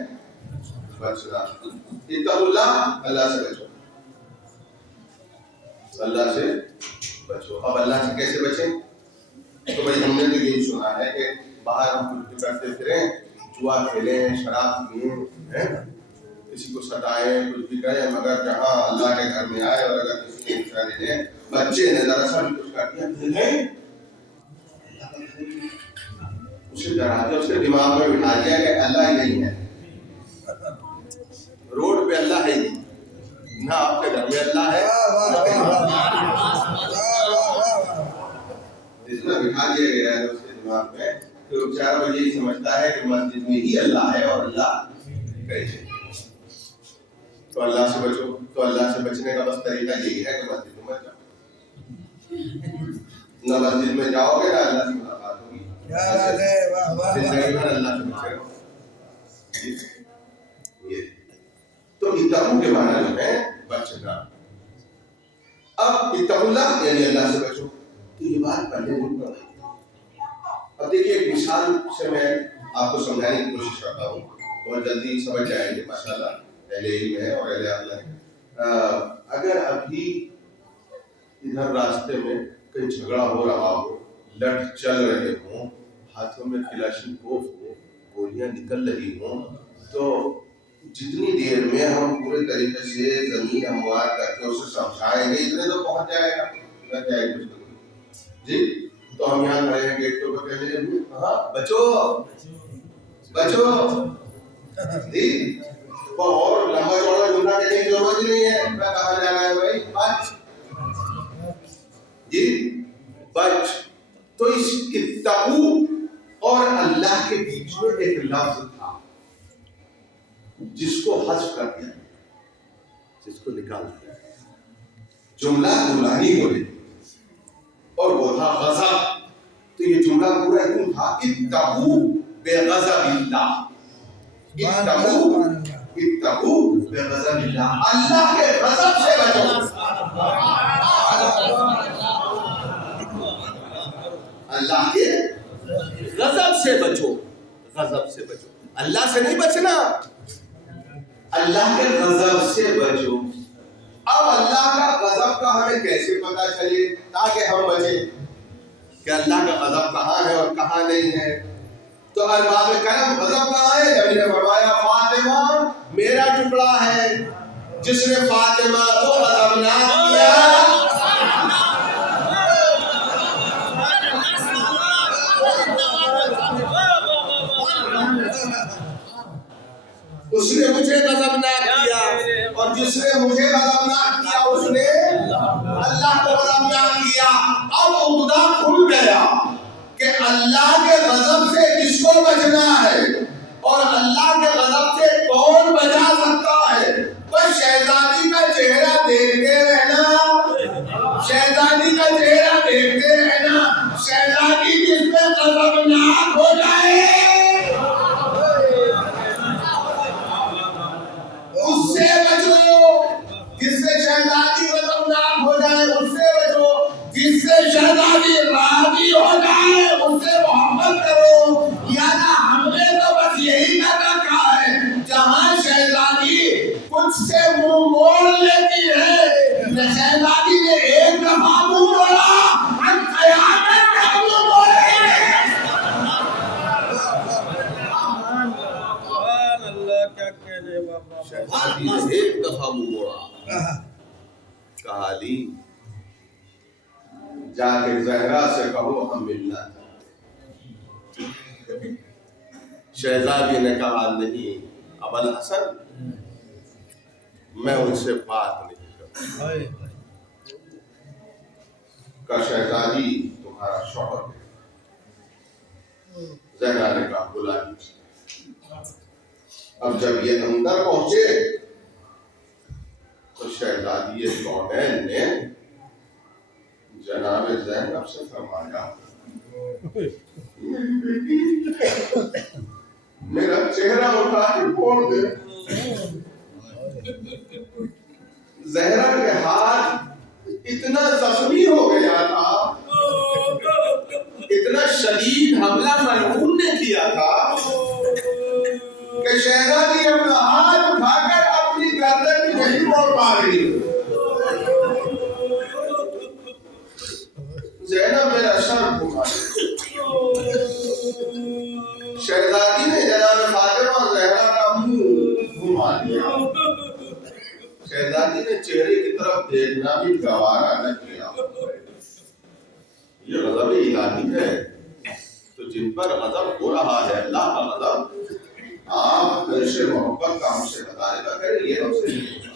بچنا. اتقوا اللہ، اللہ سے بچو، اللہ سے بچو. اب اللہ سے کیسے بچیں؟ تو بھائی ہم نے تو یہی سنا ہے کہ باہر ہم کچھ کرتے پھریں، جوا کھیلیں، شراب پئیں، کسی کو ستائیں، کچھ بھی کریں، مگر جہاں اللہ کے گھر میں آئے اور اگر کسی نے اشارے دیں، بچے نے ذرا سا بھی کچھ کر دیا نہیں، اسے ڈرا دیا، اس کے دماغ میں بٹھا دیا کہ اللہ یہی ہے. روڈ پہ اللہ ہے نہیں، نہ آپ کے گھر میں اللہ ہے. جس میں بٹھا دیا گیا ہے اس کے دماغ میں کہ وہ بیچارہ یہی سمجھتا ہے کہ مسجد میں ہی اللہ ہے اور اللہ کہیں. تو اللہ سے بچو. تو اللہ سے بچنے کا بس طریقہ یہی ہے کہ مسجد میں مت جاؤ. نہ مسجد میں جاؤ گے نہ اللہ سے ملاقات ہوگی. زندگی بھر اللہ سے بچے رہو. تو اتقوا کے معنی جو ہے بچنا. اب اتقوا اللہ یعنی اللہ سے بچو. تو یہ بات پہلے نہیں پڑھ رہی. اب دیکھیے ایک مثال سے میں آپ کو سمجھانے کی کوشش کرتا ہوں، بہت جلدی سمجھ جائیں گے ماشاءاللہ، اہل علم ہے اور اہل عقل ہے۔ اگر ابھی ادھر راستے میں کہیں جھگڑا ہو رہا ہو، لٹ چل رہے ہوں، ہاتھوں میں کلاشن کوف ہو، گولیاں نکل رہی ہوں، تو جتنی دیر میں ہم پورے طریقے سے زمین ہموار کر کے اسے سمجھائیں گے اتنے تو پہنچ جائے گا، نہ جائے گا جی۔ تو ہم یہاں کھڑے ہیں گیٹ کے اوپر، کہنے لگے ہاں بچو بچو جی، وہ اور لمبا چوڑا جملہ کہنے کی ضرورت نہیں ہے، میں کہاں جا رہا ہے بھائی بچ جی بچ۔ تو اس اتقو اور اللہ کے بیچ میں ایک لفظ تھا جس کو حذف کر دیا، جس کو نکال دیا، جملہ دلہنی ہو رہی اور وہ تھا غضب۔ تو یہ جملہ پورا یوں تھا، اتقو بغضب اللہ، اتقو بغضب اللہ، اللہ کے غضب سے بچو، اللہ کے غضب سے بچو، غضب سے بچو، اللہ سے نہیں بچنا، اللہ کے غضب سے بچو۔ اب اللہ کا غضب کا ہمیں کیسے پتا چلے تاکہ ہم بچیں کہ اللہ کا غضب کہاں ہے اور کہاں نہیں ہے؟ تو ارباب کرم غضب کہاں ہے؟ نبی نے فرمایا فاطمہ میرا ٹکڑا ہے، جس نے فاطمہ کو غضبناک کیا اس نے مجھے غضبناک کیا، اور جس نے مجھے غضبناک کیا اس نے اللہ کو غضبناک کیا۔ اب عقدہ کھل گیا کہ اللہ کے غضب سے کس کو بچنا ہے اور اللہ کے غضب سے کون بچا سکتا ہے؟ بس شہزادی کا چہرہ دیکھتے رہنا، شہزادی کا چہرہ دیکھتے رہنا، شہزادی جس میں غضبناک ہو جائے اس سے بچو، جس سے شہزادی غضبناک ہو جائے اس سے بچو، جس سے شہزادی راضی ہو جائے اس سے محبت کرو۔ یعنی ہم نے تو بس یہی کر رکھا ہے، جہاں شہزادی کچھ سے منہ موڑ لیتی ہے، شہزادی نے ایک دفعہ منہ موڑا، ہم قیامت کا منہ موڑیں گے۔ شہزادی نے ایک دفعہ منہ موڑا، کہا علی جا کے زہرا سے کہو ہم ملنا چاہتے۔ شہزادی نے کہا نہیں ابوالحسن میں ان سے بات نہیں کرتا، کہ شہزادی تمہارا شوہر ہے۔ زہرا نے کہا بلا لیجیے۔ اب جب یہ اندر پہنچے تو شہزادی کونین نے جناب زینب سے فرمایا میرا چہرہ اٹھا کے پھوڑ دے۔ زہرا کے ہاتھ اتنا زخمی ہو گیا تھا، اتنا شدید حملہ ملعون نے کیا تھا کہ شہزادی اپنا ہاتھ اٹھا کر اپنی گردن بھی نہیں موڑ پا رہی۔ زینب میرا سر گھما دیا۔ شہزادی نے جناب فاطمہ اور زہرا کا منہ گھما دیا۔ شہزادی نے چہرے کی طرف دیکھنا بھی گوارا نہ کیا۔ یہ غضب الہی ہے، تو جن پر غضب ہو رہا ہے اللہ کا غضب، آپ سے محبت کا ہم سے مطالبہ کریں، یہ ہم سے نہیں ہوگا،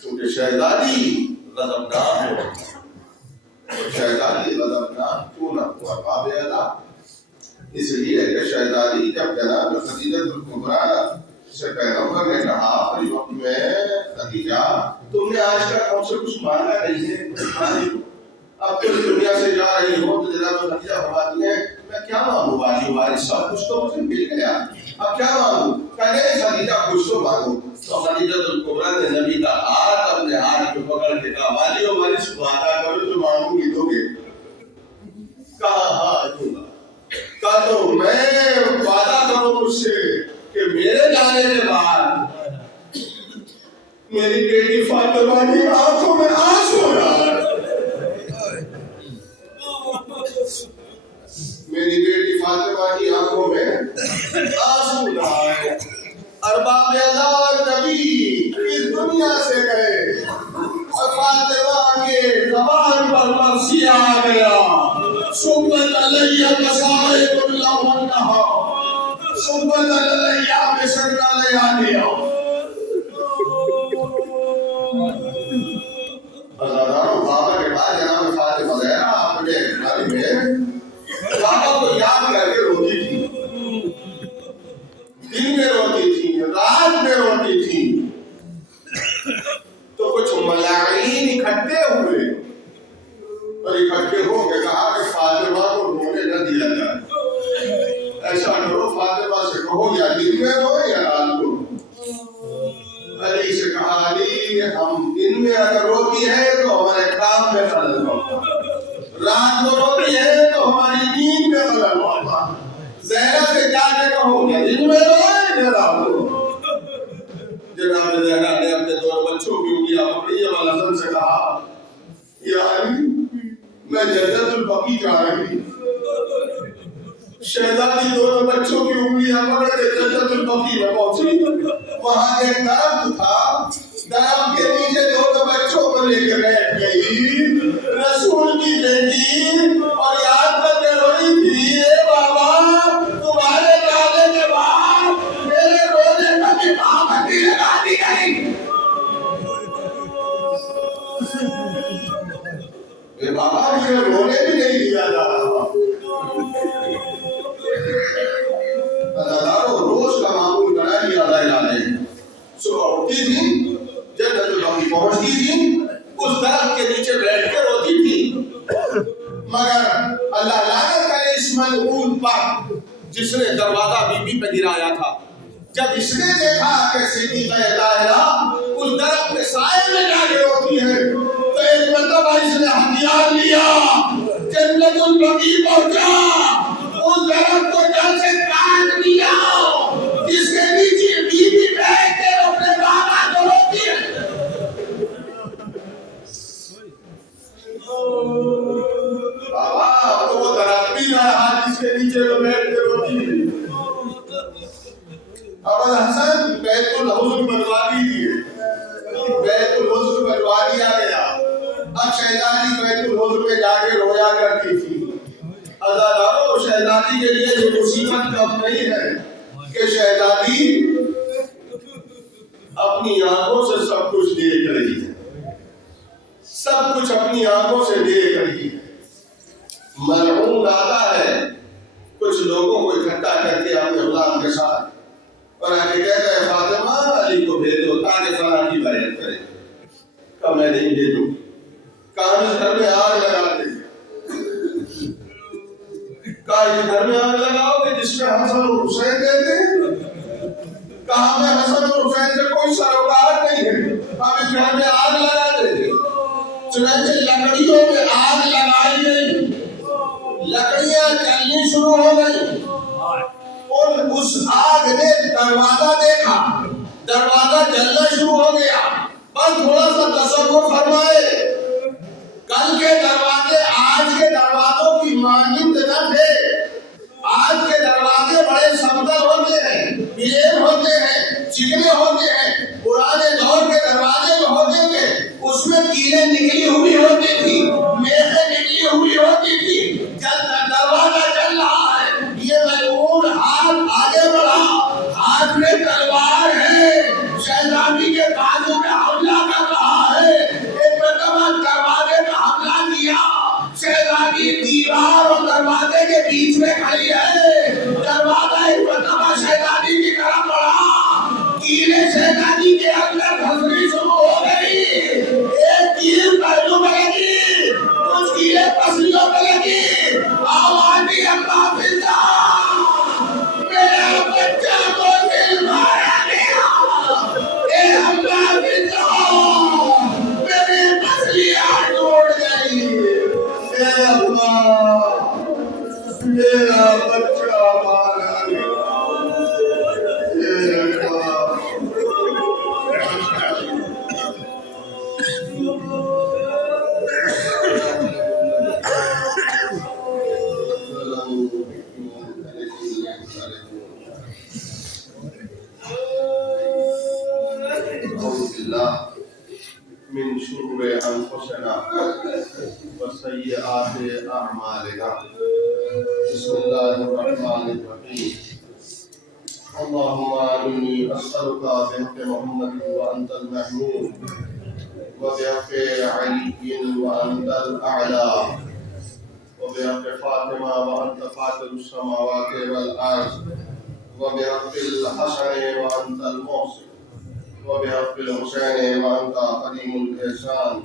کیونکہ شہزادی غضبناک ہو، اور شہزادی غضبناک کیوں نہ ہوا باب اعلیٰ، اس لیے کہ شہزادی جب جناب خدیجہ الکبریٰ سے پیغمبر نے کہا اپنی وقت میں خدیجہ تم نے آج تک ہم سے کچھ مانگا نہیں ہے، اب تم دنیا سے جا رہی ہو تو جناب خدیجہ فرماتی ہیں میں کیا مانگوں والی وارث صاحب، کچھ تو مجھے مل گیا، اب کیا مانگوں؟ کہنے خدیجہ کچھ تو مانگو۔ تو خدیجہ الکبریٰ نے نبی کا ہاتھ اپنے ہاتھ کو پکڑ کے کہا والی وارث وعدہ کرو جو مانگوں گی دو گے؟ کہا ہاں دوں گا۔ کہا تو میں میری بیٹی فاطمہ کی آنکھوں میں آنسو آئے، میری بیٹی فاطمہ کی آنکھوں میں آنسو آئے۔ ارباب اللہ نبی اس دنیا سے گئے اور فاطمہ کے زبان پر مرثیہ آ گیا، سبت علیہ مصائب لہنہا، سبت علیہ بسر لیالیا۔ ہزاروں بابا کے بعد جناب فاطمہ زہرا اپنے گھر میں بابا کو یاد کر کے روتی تھی، دن میں روتی تھی، رات میں روتی تھی۔ تو کچھ ملاعین اکٹھے ہوئے اور اکٹھے ہو کے کہا کہ فاطمہ کو رونے نہ دیا جائے، ایسا کرو فاطمہ سے کہو یا دن میں رو یا رات کو۔ علی سے کہا علی ہم دن میں اگر روتی ہے تو ہمارے کام میں خلل ہوگا، رات کو روتی ہے تو ہماری نیند میں خلل ہوگا، زہرا سے جا کے کہو یا دن میں رو یا رات کو۔ جناب زہرا نے اپنے دونوں بچوں کی انگلیاں پکڑی اور حسن سے کہا یا علی میں جنت البقیع جا رہی ہوں۔ شہزادی دونوں بچوں کی انگلیاں پکڑ کے جنت البقیع میں پہنچی، وہاں ایک درخت تھا، درخت کے نیچے دونوں بچوں کو لے کے بیٹھ گئی، رسول کی بیٹی اور یاد کرتے روئی تھی اے بابا تمہارے جانے کے بعد میرے رونے کا بھی پابندی لگا دی گئی۔ اے بابا مجھے رونے بھی نہیں دیا جا رہا۔ ہزاروں روز کا معمول بنا لیا لیلا نے، صبح اٹھتی تھی، جنت البقیع پہنچتی تھی، اس درخت کے نیچے بیٹھ کے روتی تھی۔ مگر اللہ لعنت کرے اس ملعون پر جس نے دروازہ بی بی پہ گرایا تھا، جب اس نے دیکھا کہ صدیقہ طاہرہ اس درخت کے سائے میں جا کے روتی ہے تو ایک مرتبہ اس نے ہتھیار لیا، جنت البقیع پہنچا، اس درخت کو جڑ سے کاٹ دیا جس کے نیچے بی بی بیٹھ کے اپنے بابا کو روتی ہے۔ بابا تو وہ درخت بھی نہ رہا جس کے نیچے وہ بیٹھ کے روتی ہے۔ ابو الحسن بیت الحزن بنوا دیجیے، بیت الحزن بنوا دیا گیا۔ اب شہزادی بیت الحزن میں جا کے رویا کرتی تھی۔ عزاداروں شہزادی کے لیے یہ مصیبت کم نہیں ہے کہ شہزادی اپنی آنکھوں سے سب کچھ دیکھ رہی ہے، سب کچھ اپنی آنکھوں سے دیکھ رہی ہے۔ ملعون آتا ہے کچھ لوگوں کو اکٹھا کر کے اپنے غلام کے ساتھ اور آگے کہتا ہے فاطمہ علی کو بھیجو تاکہ فلاں کی بیعت کرے، کہا میں نہیں بھیجوں، کہا اس گھر میں آگ لگا دے، کہا اس گھر میں آگ لگاؤ گے جس میں حسن اور حسین رہتے ہیں، کہا میں حسن اور حسین سے کوئی سروکار نہیں ہے، اب اس گھر میں آگ لگا دے۔ چنانچہ لکڑیوں میں آگ لگائی گئی، لکڑیاں جلنی شروع ہو گئی اور اس آگ نے دروازہ دیکھا، دروازہ جلنا شروع ہو گیا۔ بس تھوڑا سا تصور فرمائے، کل کے دروازے آج کے دروازوں کی مانند نہ تھے، آج کے دروازے بڑے سمتل ہوتے ہیں، پلین ہوتے ہیں، چکنے ہوتے ہیں، پرانے دور کے دروازے جو ہوتے تھے اس میں کیلیں نکلی ہوئی ہوتی تھی، میخیں نکلی ہوئی ہوتی تھی، دروازہ چل رہا ہے، یہ ملعون ہاتھ آگے بڑھا، ہاتھ میں تلوار ہے، شہزادی کے بازو میں حملہ کر رہا ہے۔ ایک مرتبہ دروازے میں حملہ کیا، شہزادی دیوار اور دروازے کے بیچ میں کھڑی ہے، دروازہ ایک مرتبہ شہزادی کی طرف بڑھا، کیلیں شہزادی کے اندر پھنسنی شروع ہو گئی، ایک کیل پہلو میں لگی، کچھ کیلیں پسلیوں میں لگی، آواز دی اللہ فضا، میرا بچہ کو دل مارا گیا، اے اللہ فضا، میری پسلیاں ٹوٹ گئی، اے اللہ میرا بچہ مارا گیا، اے اللہ من شرور أنفسنا وسيئات أعمالنا. بسم الله الرحمن الرحيم. اللهم إني أسألك بحق محمد وأنت المحمود وبحق علي وأنت الأعلى وبحق فاطمة وأنت فاطر السماوات والأرض وبحق الحسن وأنت المحسن وبحق الحسين وأنت قديم الإحسان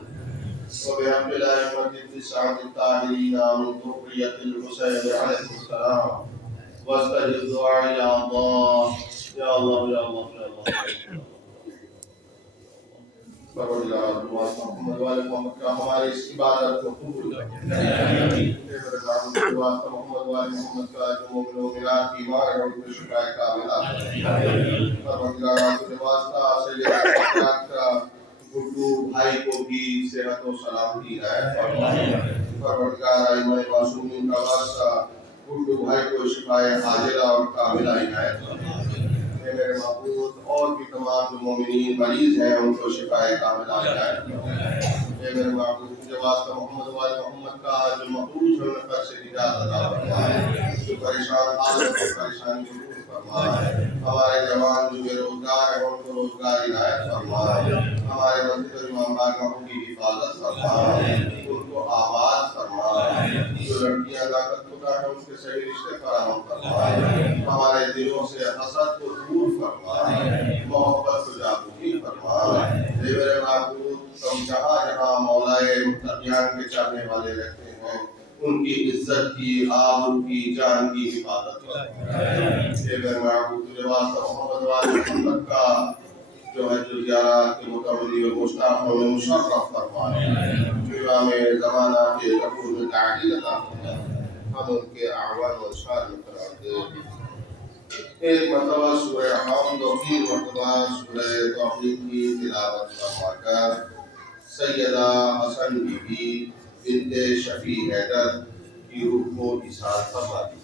وبحق الأئمة التسعة الطاهرين من ذرية الحسين عليه السلام واستجب دعائي يا الله يا الله يا الله يا الله. پروردگار محمد والے محمد کا ہماری اس عبادت کو قبول کر محمد والے محمد کا جو مومن و مومنات کی ایمان ہے ان کو شفاء کاملہ پروردگار کے واسطہ سید اخلاق کا گڈو بھائی کو بھی صحت و سلامتی عنایت فرما. پروردگار ائمہ معصومین کا واسطہ گڈو بھائی کو شفاء عاجلہ اور کاملہ عنایت فرما. میرے معبود اور بھی تمام جو مومنین مریض ہیں ان کو شفاء کاملہ عنایت فرما. میرے معبود کے واسطہ محمد والے محمد کا جو مقروض ہے ان پر سے نجات عطا فرما. جو پریشان حالت کو پریشانی کو دور فرما. ہمارے جوان جو بے روزگار ہیں ان کو روزگار عنایت فرما. ہمارے مسجد و امام بارگاہوں کی حفاظت فرما. ان کو آباد فرما. جو لڑکیاں لاقت خدا ہیں ان کے صحیح رشتے فراہم فرما. ہمارے دلوں سے حسد کو دور فرما. محبت کو جاگوری فرما. میرے معبود تم جہاں جہاں مولائے متقیان کے چاہنے والے رہتے ہیں ان کی عزت کی آبرو کی جان کی حفاظت فرما. میرے معبود کے واسطہ محمد والے محمد کا جو ہے جو زیارات کے متولی و مشتاقوں میں مشرف فرمائے. امام زمانہ کے رفع میں تعدیل عطا فرمائے. ہم ان کے اعوان و انصار میں قرار دے. ایک مرتبہ سورہ حمد و تین مرتبہ سورہ توحید کی تلاوت فرما کر سیدہ حسن بی بی بنت شفیع حیدر کی روح کو ایثار فرما دی.